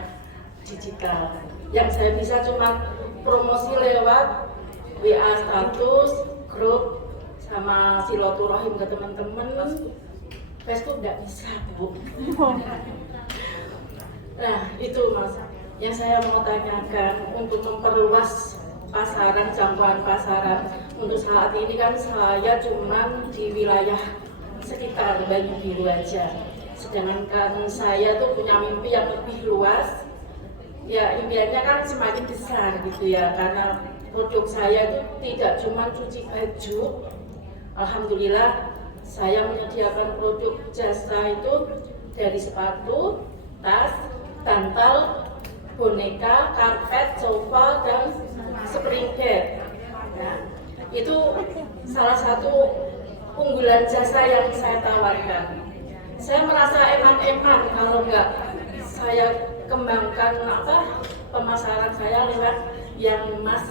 digital. Yang saya bisa cuma promosi lewat WA status, grup, sama silaturahim ke teman-teman. Facebook nggak bisa Bu. Nah itu Mas, yang saya mau tanyakan untuk memperluas pasaran, jangkauan pasaran. Untuk saat ini kan saya cuma di wilayah sekitar Banyu Biru aja. Sedangkan saya tuh punya mimpi yang lebih luas. Ya impiannya kan semakin besar gitu ya, karena produk saya itu tidak cuma cuci baju. Alhamdulillah saya menyediakan produk jasa itu dari sepatu, tas, bantal, boneka, karpet, sofa, dan spring bed. Nah, itu salah satu unggulan jasa yang saya tawarkan. Saya merasa eman-eman kalau nggak saya kembangkan pemasaran saya lewat yang Mas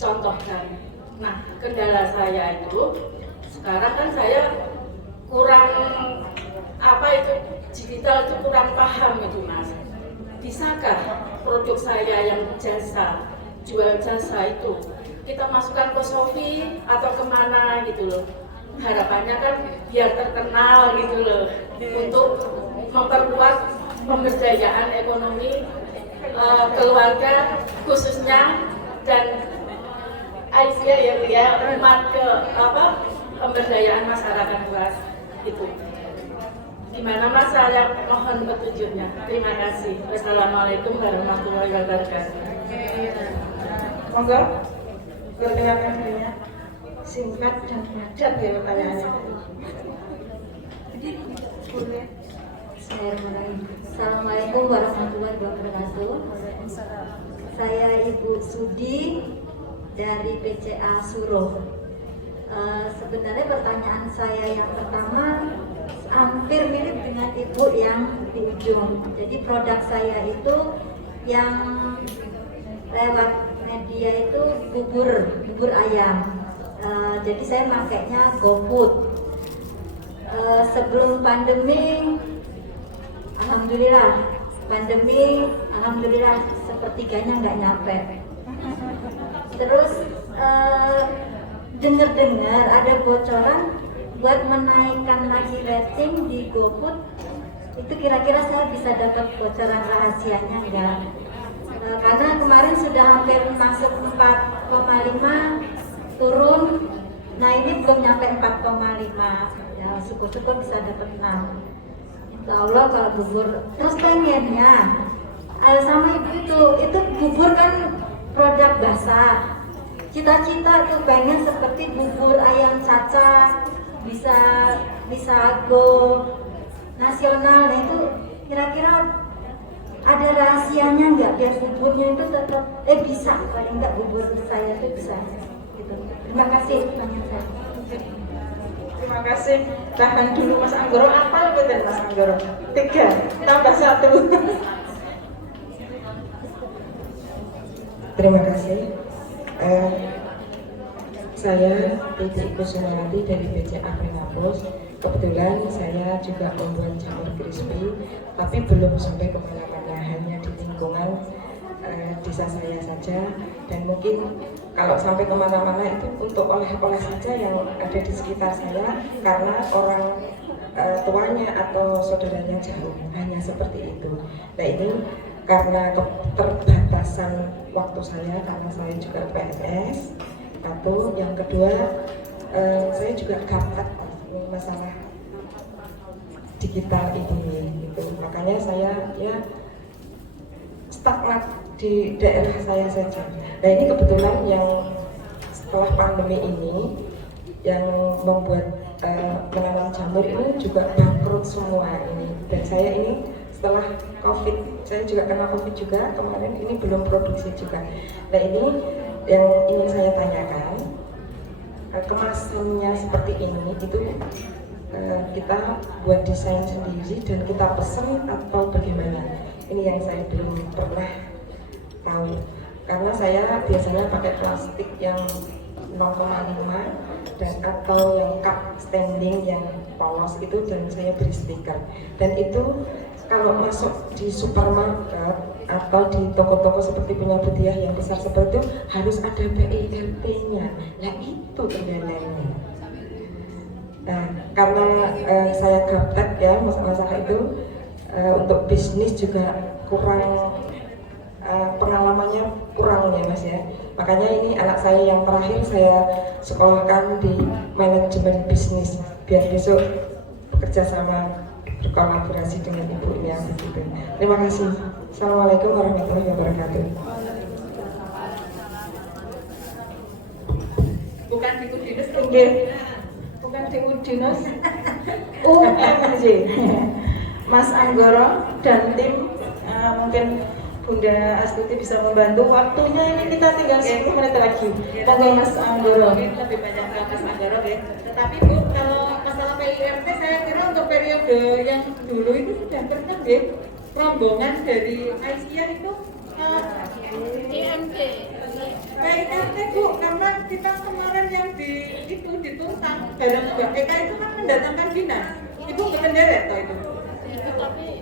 contohkan. Nah, kendala saya itu sekarang kan saya kurang itu digital itu kurang paham itu Mas. Bisakah produk saya yang jasa, jual jasa itu kita masukkan ke Shopee atau kemana gitu loh? Harapannya kan biar terkenal gitu loh, untuk memperkuat pemberdayaan ekonomi keluarga khususnya dan Aisyah ya umat pemberdayaan masyarakat luas itu. Gimana Mas, saya mohon petunjuknya. Terima kasih. Wassalamualaikum warahmatullahi wabarakatuh. Monggo, perkenalkan dirinya. Singkat dan padat ya pertanyaannya. Boleh. Assalamualaikum warahmatullahi wabarakatuh. Saya Ibu Sudi dari PCA Suro. Sebenarnya pertanyaan saya yang pertama hampir mirip dengan Ibu yang di ujung. Jadi produk saya itu yang lewat media itu bubur ayam. Jadi saya makainya GoFood. Sebelum pandemi, alhamdulillah sepertiganya nggak nyampe. Terus dengar ada bocoran buat menaikkan lagi rating di GoFood. Itu kira-kira saya bisa dapat bocoran rahasianya enggak? Karena kemarin sudah hampir masuk 4,5 turun. Nah ini belum nyampe 4,5. Ya syukur-syukur bisa dapat 6. Insya Allah kalau bubur. Terus pengennya sama ibu itu bubur kan produk basah. Cita-cita tuh pengen seperti bubur ayam Caca, bisa go nasional. Nah itu kira-kira ada rahasianya nggak biar buburnya itu tetap bisa paling nggak bubur saya itu bisa gitu. Terima kasih pertanyaan saya. Terima kasih. Tahan dulu Mas Anggoro. Apa betul Mas Anggoro? 3 tambah 1. Terima kasih. Saya Titi Kusumawati dari BCA Pengapus. Kebetulan saya juga membuat jamur crispy, tapi belum sampai kemana-mana, hanya di lingkungan desa saya saja. Dan mungkin kalau sampai kemana-mana itu untuk oleh-oleh saja yang ada di sekitar saya, karena orang tuanya atau saudaranya jauh, hanya seperti itu. Nah ini karena keterbatasan waktu saya, karena saya juga PNS. Satu, yang kedua saya juga gaptek masalah digital ini gitu. Makanya saya ya stagnan di daerah saya saja. Nah ini kebetulan yang setelah pandemi ini yang membuat menanam jamur ini juga bangkrut semua ini. Dan saya ini setelah COVID, saya juga kena COVID juga kemarin, ini belum produksi juga. Nah ini yang ingin saya tanyakan, kemasannya seperti ini itu kita buat desain sendiri dan kita pesen atau bagaimana? Ini yang saya belum pernah tahu, karena saya biasanya pakai plastik yang 0,5 dan atau yang cup standing yang polos itu, dan saya beri stiker. Dan itu kalau masuk di supermarket atau di toko-toko seperti punya Budiah yang besar seperti itu harus ada PIRP-nya. Nah itu kendalanya. Nah karena saya gaptek ya masalah itu, untuk bisnis juga kurang, pengalamannya kurang ya Mas ya. Makanya ini anak saya yang terakhir saya sekolahkan di manajemen bisnis biar besok bekerja sama, berkolaborasi dengan ibunya begitu. Terima kasih. Assalamualaikum warahmatullahi wabarakatuh. Bukan di Kudinus, Bukan di Udinus, UMJ. Mas Anggoro dan tim, mungkin Bunda Astuti bisa membantu. Waktunya ini kita tinggal 10 menit lagi. Monggo Mas Anggoro. mungkin lebih banyak ke Mas Anggoro ya. Tetapi Bu, kalau masalah PIRT saya kira untuk periode yang dulu itu sudah pernah ya. rombongan dari Aisyah itu IMT. KIRT Bu, karena kita kemarin yang dituntang barang Mbak Eka itu kan mendatangkan dinas. Ibu berkendara toh itu?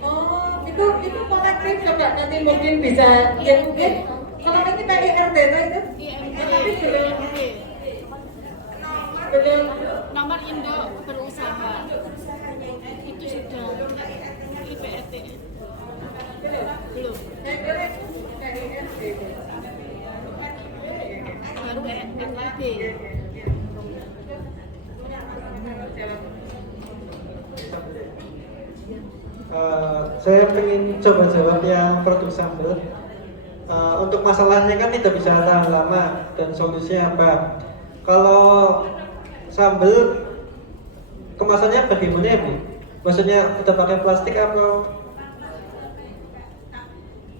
Oh, itu kolektif coba nanti mungkin bisa ya mungkin. Kalau ini KIRT toh itu? Tapi belum Nomor induk berusaha itu sudah IPRT. Belum. saya kira itu KIRT itu. Baru NLB. Saya pengen coba jawab yang produk sambal. Untuk masalahnya kan tidak bisa tahan lama dan solusinya apa? Kalau sambal kemasannya bagaimana ya Bu? Maksudnya udah pakai plastik apa?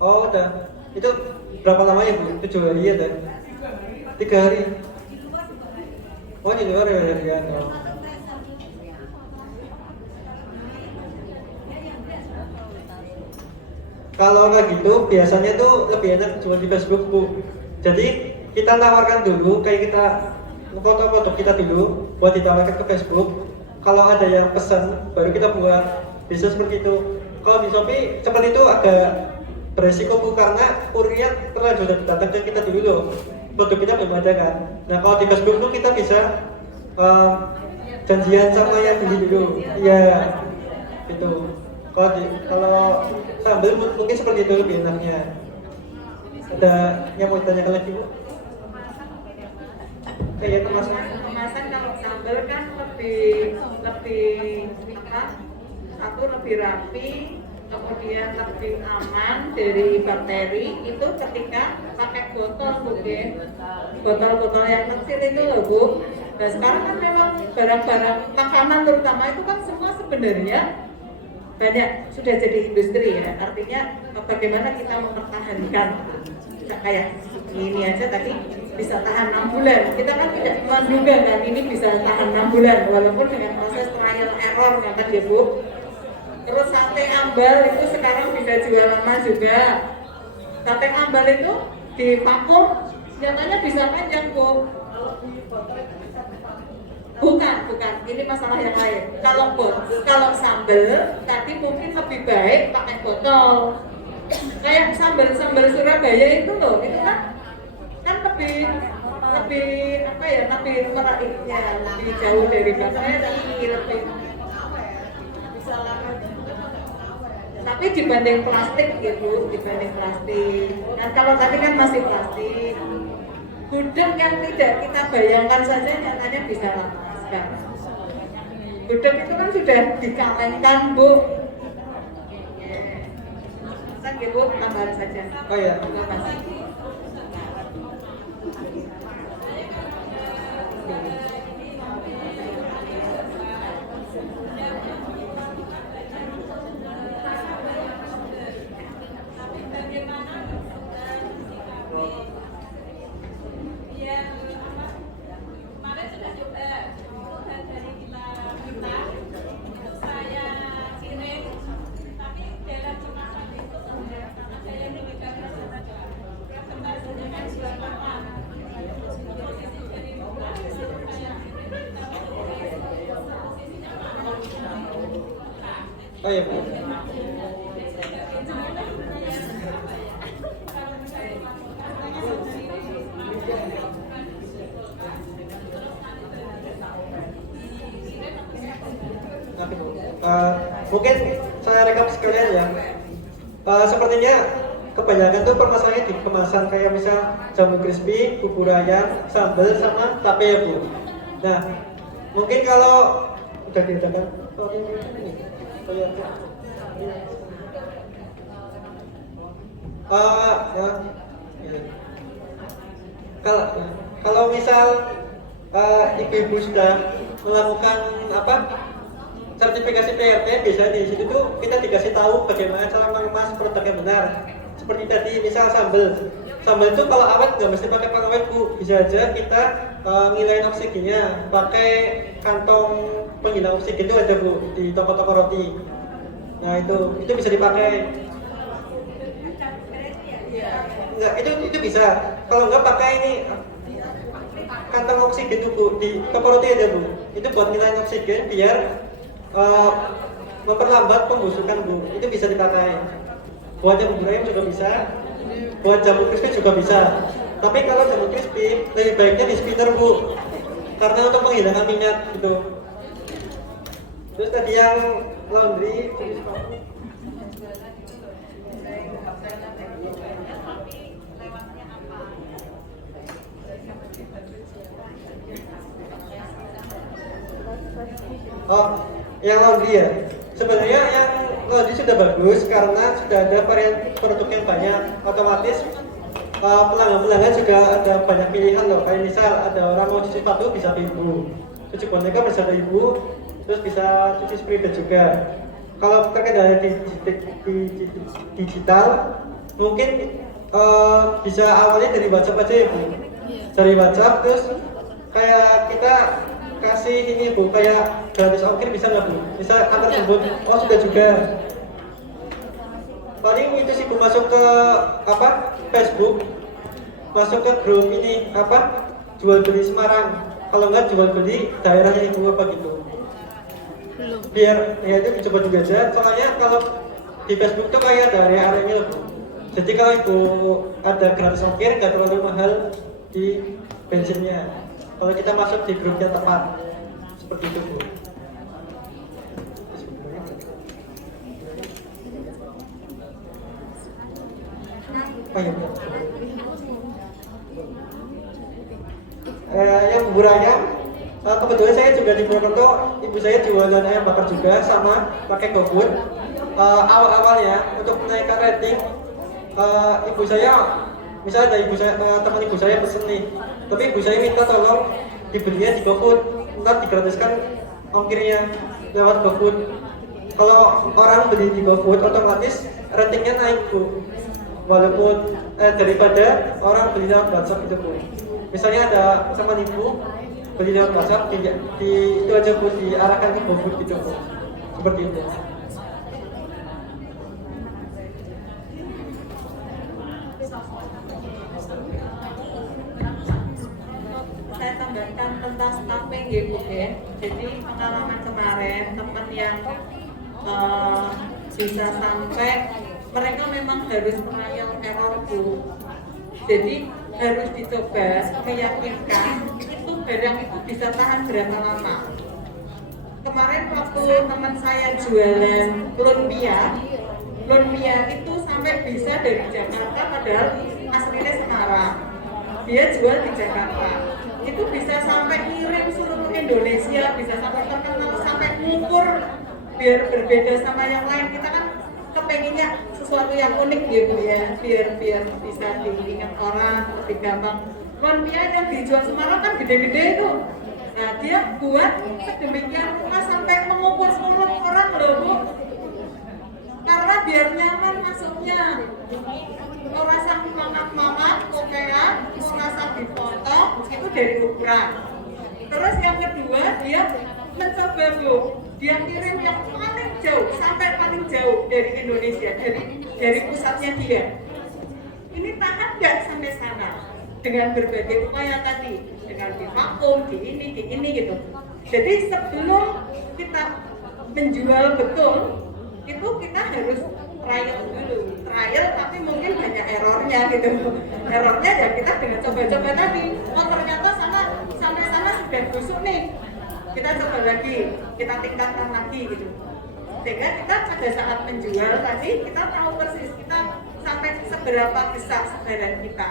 Oh udah. Itu berapa lamanya Bu? 7 hari ya? 3 hari. Oh di luar ya. Oh. Kalau kayak gitu biasanya tuh lebih enak jual di Facebook Bu. Jadi kita tawarkan dulu, kayak kita foto-foto kita dulu buat ditawarkan ke Facebook. Kalau ada yang pesan baru kita buat. Bisa seperti itu. Kalau di Shopee seperti itu agak beresiko Bu, karena kurirnya terlanjur datang ke kita dulu loh. Produk kita belum ada kan. Nah kalau di Facebook tuh kita bisa janjian sama yang tinggi dulu. Iya, itu. Kalau sambal mungkin seperti itu lebih enaknya. Ada yang mau ditanyakan lagi Bu? Kayak Kemasan kalau sambal kan lebih apa? Satu lebih rapi, kemudian lebih aman dari bakteri itu ketika pakai botol mungkin botol-botol yang kecil itu loh Bu. Nah sekarang kan memang barang-barang makanan terutama itu kan semua sebenarnya banyak sudah jadi industri ya, artinya bagaimana kita mempertahankan kayak ini aja tadi bisa tahan 6 bulan. Kita kan tidak menduga kan ini bisa tahan 6 bulan walaupun dengan proses trial error kan ya Bu. Terus sate ambal itu sekarang bisa jual lama juga. Sate ambal itu di vakum nyatanya bisa panjang Bu. Bukan. Ini masalah yang lain. Kalau sambal tadi mungkin lebih baik pakai botol. Kayak sambal Surabaya itu loh, itu kan lebih apa ya, lebih meraihnya, lebih jauh dari bahannya, tapi lebih tapi dibanding plastik gitu, dibanding plastik. Nah kalau tadi kan masih plastik. Gudeg yang tidak kita bayangkan saja nyatanya bisa lama sekarang. Gudeg itu kan sudah dikalengkan Bu. Kan Bu, tambahan saja. Oh ya. Terima kasih. Oh ya Bu. Mungkin saya rekap sekalian ya. Sepertinya kebanyakan tuh permasalahannya di kemasan, kayak misal jamu crispy, bubur ayam, sambal sama tape ya Bu. Nah, mungkin kalau udah diadakan kalau misal ibu-ibu sudah melakukan sertifikasi PRT, biasanya di situ tuh kita dikasih tahu bagaimana cara mengemas produk yang benar. Seperti tadi misal sambal itu kalau awet nggak mesti pakai pengawet Bu, bisa aja kita ngilangin oksigennya pakai kantong penghilang oksigen itu ada Bu di toko-toko roti. Nah itu bisa dipakai. enggak, itu bisa. Kalau enggak pakai ini kantong oksigen itu Bu, di keporoti aja Bu. Itu buat ngilangin oksigen biar memperlambat pembusukan Bu. Itu bisa dipakai. Buat jamu ayam juga bisa. Buat jamu crispy juga bisa. Tapi kalau jamu crispy lebih baiknya di spinner Bu. Karena untuk menghilangkan minyak gitu. Terus tadi yang laundry oh, yang laundry ya. Sebenarnya yang laundry sudah bagus karena sudah ada varian produk yang banyak. Otomatis pelanggan-pelanggan juga ada banyak pilihan loh. Kayak misal ada orang mau cuci sepatu bisa ibu, cuci boneka bisa ada ibu, terus bisa cuci spray juga. Kalau terkait dengan di digital, mungkin bisa awalnya dari WhatsApp aja ya Bu. Dari WhatsApp terus kayak kita kasih ini Bu, kayak gratis ongkir bisa nggak Bu? Bisa antar jemput? Oh sudah juga. Paling itu sih Bu, masuk ke Facebook, masuk ke grup ini jual beli Semarang. Kalau nggak jual beli daerahnya Ibu apa gitu. Biar ya itu dicoba juga aja. Soalnya kalau di Facebook tuh kayak ada area-areanya Bu. Jadi kalau Ibu ada gratis ongkir nggak terlalu mahal di bensinnya. Kalau kita masuk di grup yang tepat seperti itu Bu. Yang bubur ayam, kebetulan saya juga di Purwokerto, ibu saya jualan ayam bakar juga sama pakai GoFood. Awal-awalnya untuk menaikkan rating, ibu saya, misalnya ada ibu saya, teman ibu saya pesen nih, tapi ibu saya minta tolong dibelinya di GoFood, ntar digratiskan ongkirnya lewat GoFood. Kalau orang beli di GoFood, otomatis ratingnya naik Bu. Walaupun daripada orang beli lewat WhatsApp itu Bu. Misalnya ada teman ibu beli lewat WhatsApp, itu aja Bu, diarahkan ke GoFood gitu Bu. Seperti itu. Saya tambahkan tentang staffing ya Bu ya. Jadi pengalaman kemarin teman yang bisa sampai mereka memang harus trial error Bu. Jadi harus dicoba meyakinkan itu barang itu bisa tahan berapa lama. Kemarin waktu teman saya jualan lumpia itu sampai bisa dari Jakarta padahal aslinya Semarang. Dia jual di Jakarta. Itu bisa sampai ngirim seluruh Indonesia, bisa sampai terkenal, sampai ngukur biar berbeda sama yang lain. Kita kan kepenginnya sesuatu yang unik gitu ya, biar bisa diingat orang lebih gampang. Lumpia yang dijual Semarang kan gede-gede itu. Nah dia buat sedemikian rupa sampai mengukur seluruh orang loh Bu. Karena biar nyaman masuknya. Mau rasa mangap-mangap, kokean, mau rasa dipotong, itu dari ukuran. Terus yang kedua dia mencoba Bu, dia kirim yang paling jauh sampai paling jauh dari Indonesia, dari pusatnya dia. Ini tahan nggak sampai sana dengan berbagai upaya tadi, dengan divakum, di ini gitu. Jadi sebelum kita menjual betul, itu kita harus trial dulu, tapi mungkin banyak errornya gitu. Errornya ya kita dengan coba-coba tadi. Oh ternyata sampai sana sudah busuk nih. Kita coba lagi, kita tingkatkan lagi gitu. Sehingga kita pada saat menjual tadi kita tahu persis kita sampai seberapa besar sebaran kita.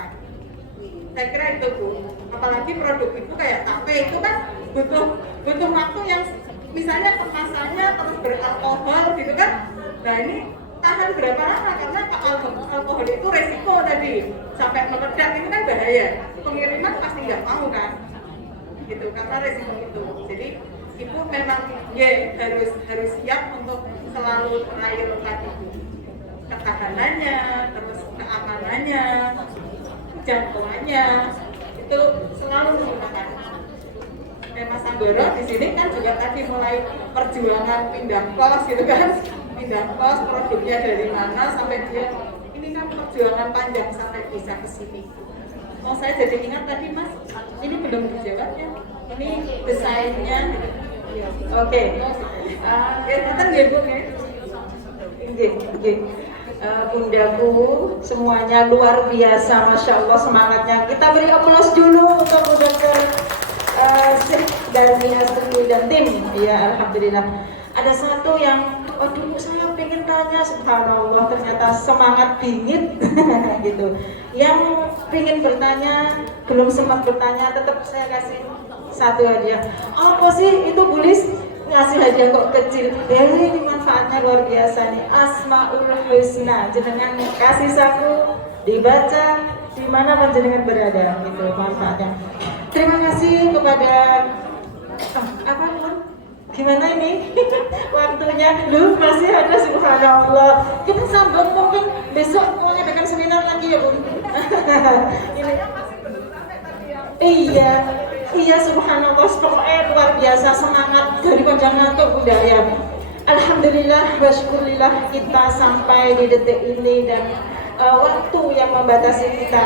Saya kira itu Bu. Apalagi produk itu kayak tape itu kan butuh waktu yang misalnya kemasannya terus beralkohol gitu kan. Nah ini tahan berapa lama karena alkohol itu resiko tadi sampai meledak ini kan bahaya. Pengiriman pasti nggak mau kan. Gitu karena resiko itu. Jadi ibu memang harus siap untuk selalu trial tadi Bu. Ketahanannya, terus keamanannya, jangkauannya itu selalu menggunakan. Mas Anggoro di sini kan juga tadi mulai perjuangan pindah kos gitu kan, pindah kos produknya dari mana sampai dia ini kan perjuangan panjang sampai bisa ke sini. Oh, saya jadi ingat tadi Mas, ini belum dijawab ya. Ini desainnya. Oke. Kita nggih Bu ya. Nggih. Bundaku semuanya luar biasa, masya Allah semangatnya. Kita beri aplaus dulu untuk Dr. Syekh Darmi Astri dan tim. Ya alhamdulillah. Ada satu yang, aduh saya pengen tanya, subhanallah ternyata semangat bingit gitu. Yang pengen bertanya belum sempat bertanya, tetap saya kasih satu hadiah. Apa sih itu Bulis? Ngasih hadiah kok kecil, ini manfaatnya luar biasa nih. Asmaul Husna, jenengan kasih saku dibaca di mana panjenengan berada, itu manfaatnya. Terima kasih kepada apa Mon? Gimana ini waktunya? Lu masih ada, subhanallah. Kita sambung mungkin besok mengadakan seminar lagi ya Bun. Iya subhanallah, pokoknya luar biasa semangat dari panjang ngantuk Bunda ya. Alhamdulillah wa syukurillah kita sampai di detik ini dan waktu yang membatasi kita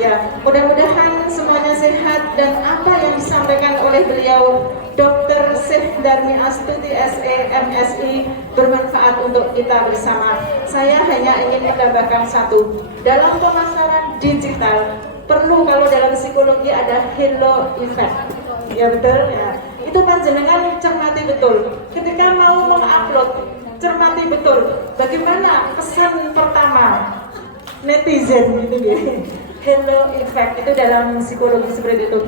ya. Mudah-mudahan semuanya sehat dan apa yang disampaikan oleh beliau Dr. Syekh Darmi Astuti SE MSI bermanfaat untuk kita bersama. Saya hanya ingin menambahkan satu, dalam pemasaran digital perlu, kalau dalam psikologi ada halo effect, ya betul ya. Itu panjenengan cermati betul. Ketika mau mengupload, cermati betul. Bagaimana pesan pertama netizen gitu ya. Halo effect itu dalam psikologi seperti itu.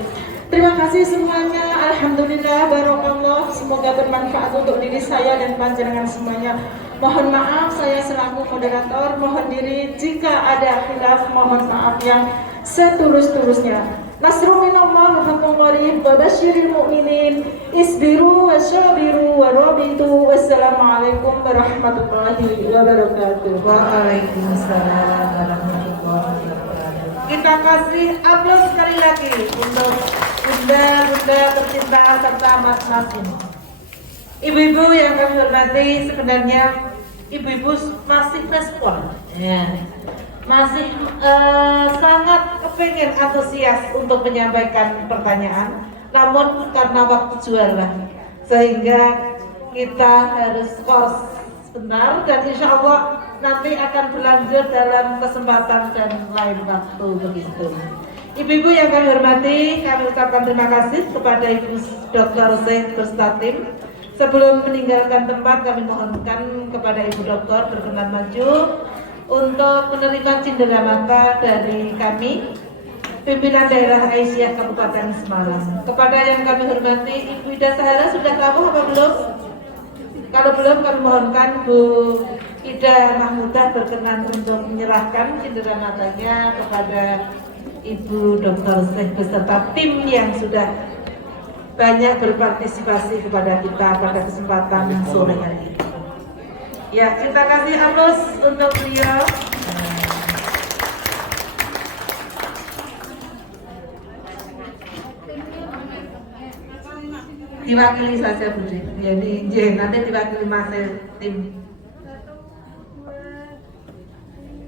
Terima kasih semuanya. Alhamdulillah, barokallah. Semoga bermanfaat untuk diri saya dan panjenengan semuanya. Mohon maaf saya selaku moderator, mohon diri jika ada khilaf, mohon maaf yang setulus-tulusnya. Nasrul minallah wa fathun qarib wa basyiril mu'minin isbiru wa syabiru wa rabitu. Wassalamualaikum warahmatullahi wabarakatuh. Waalaikumsalam warahmatullahi wabarakatuh. Kita kasih aplaus sekali lagi untuk bunda-bunda tercinta serta mas-mas ini. Ibu-ibu yang kami hormati, sebenarnya ibu-ibu masih respon ya. Masih sangat kepingin antusias untuk menyampaikan pertanyaan, namun karena waktu jualan sehingga kita harus pause sebentar dan insya Allah nanti akan berlanjut dalam kesempatan dan lain waktu begitu. Ibu-ibu yang kami hormati, kami ucapkan terima kasih kepada Ibu Dr. Syekh Berstatim. Sebelum meninggalkan tempat, kami mohonkan kepada Ibu Dokter berkenan maju untuk menerima cindera mata dari kami, pimpinan daerah Aisyah Kabupaten Semarang. Kepada yang kami hormati, Ibu Ida Sahara sudah kamu apa belum? Kalau belum, kami mohonkan Bu Ida Mahmudah berkenan untuk menyerahkan cindera matanya kepada Ibu Dr. Syekh beserta tim yang sudah banyak berpartisipasi kepada kita pada kesempatan sore hari ini. Ya, kita kasih aplaus untuk beliau. Diwakili saja Budi. Jadi nanti diwakili Mas tim.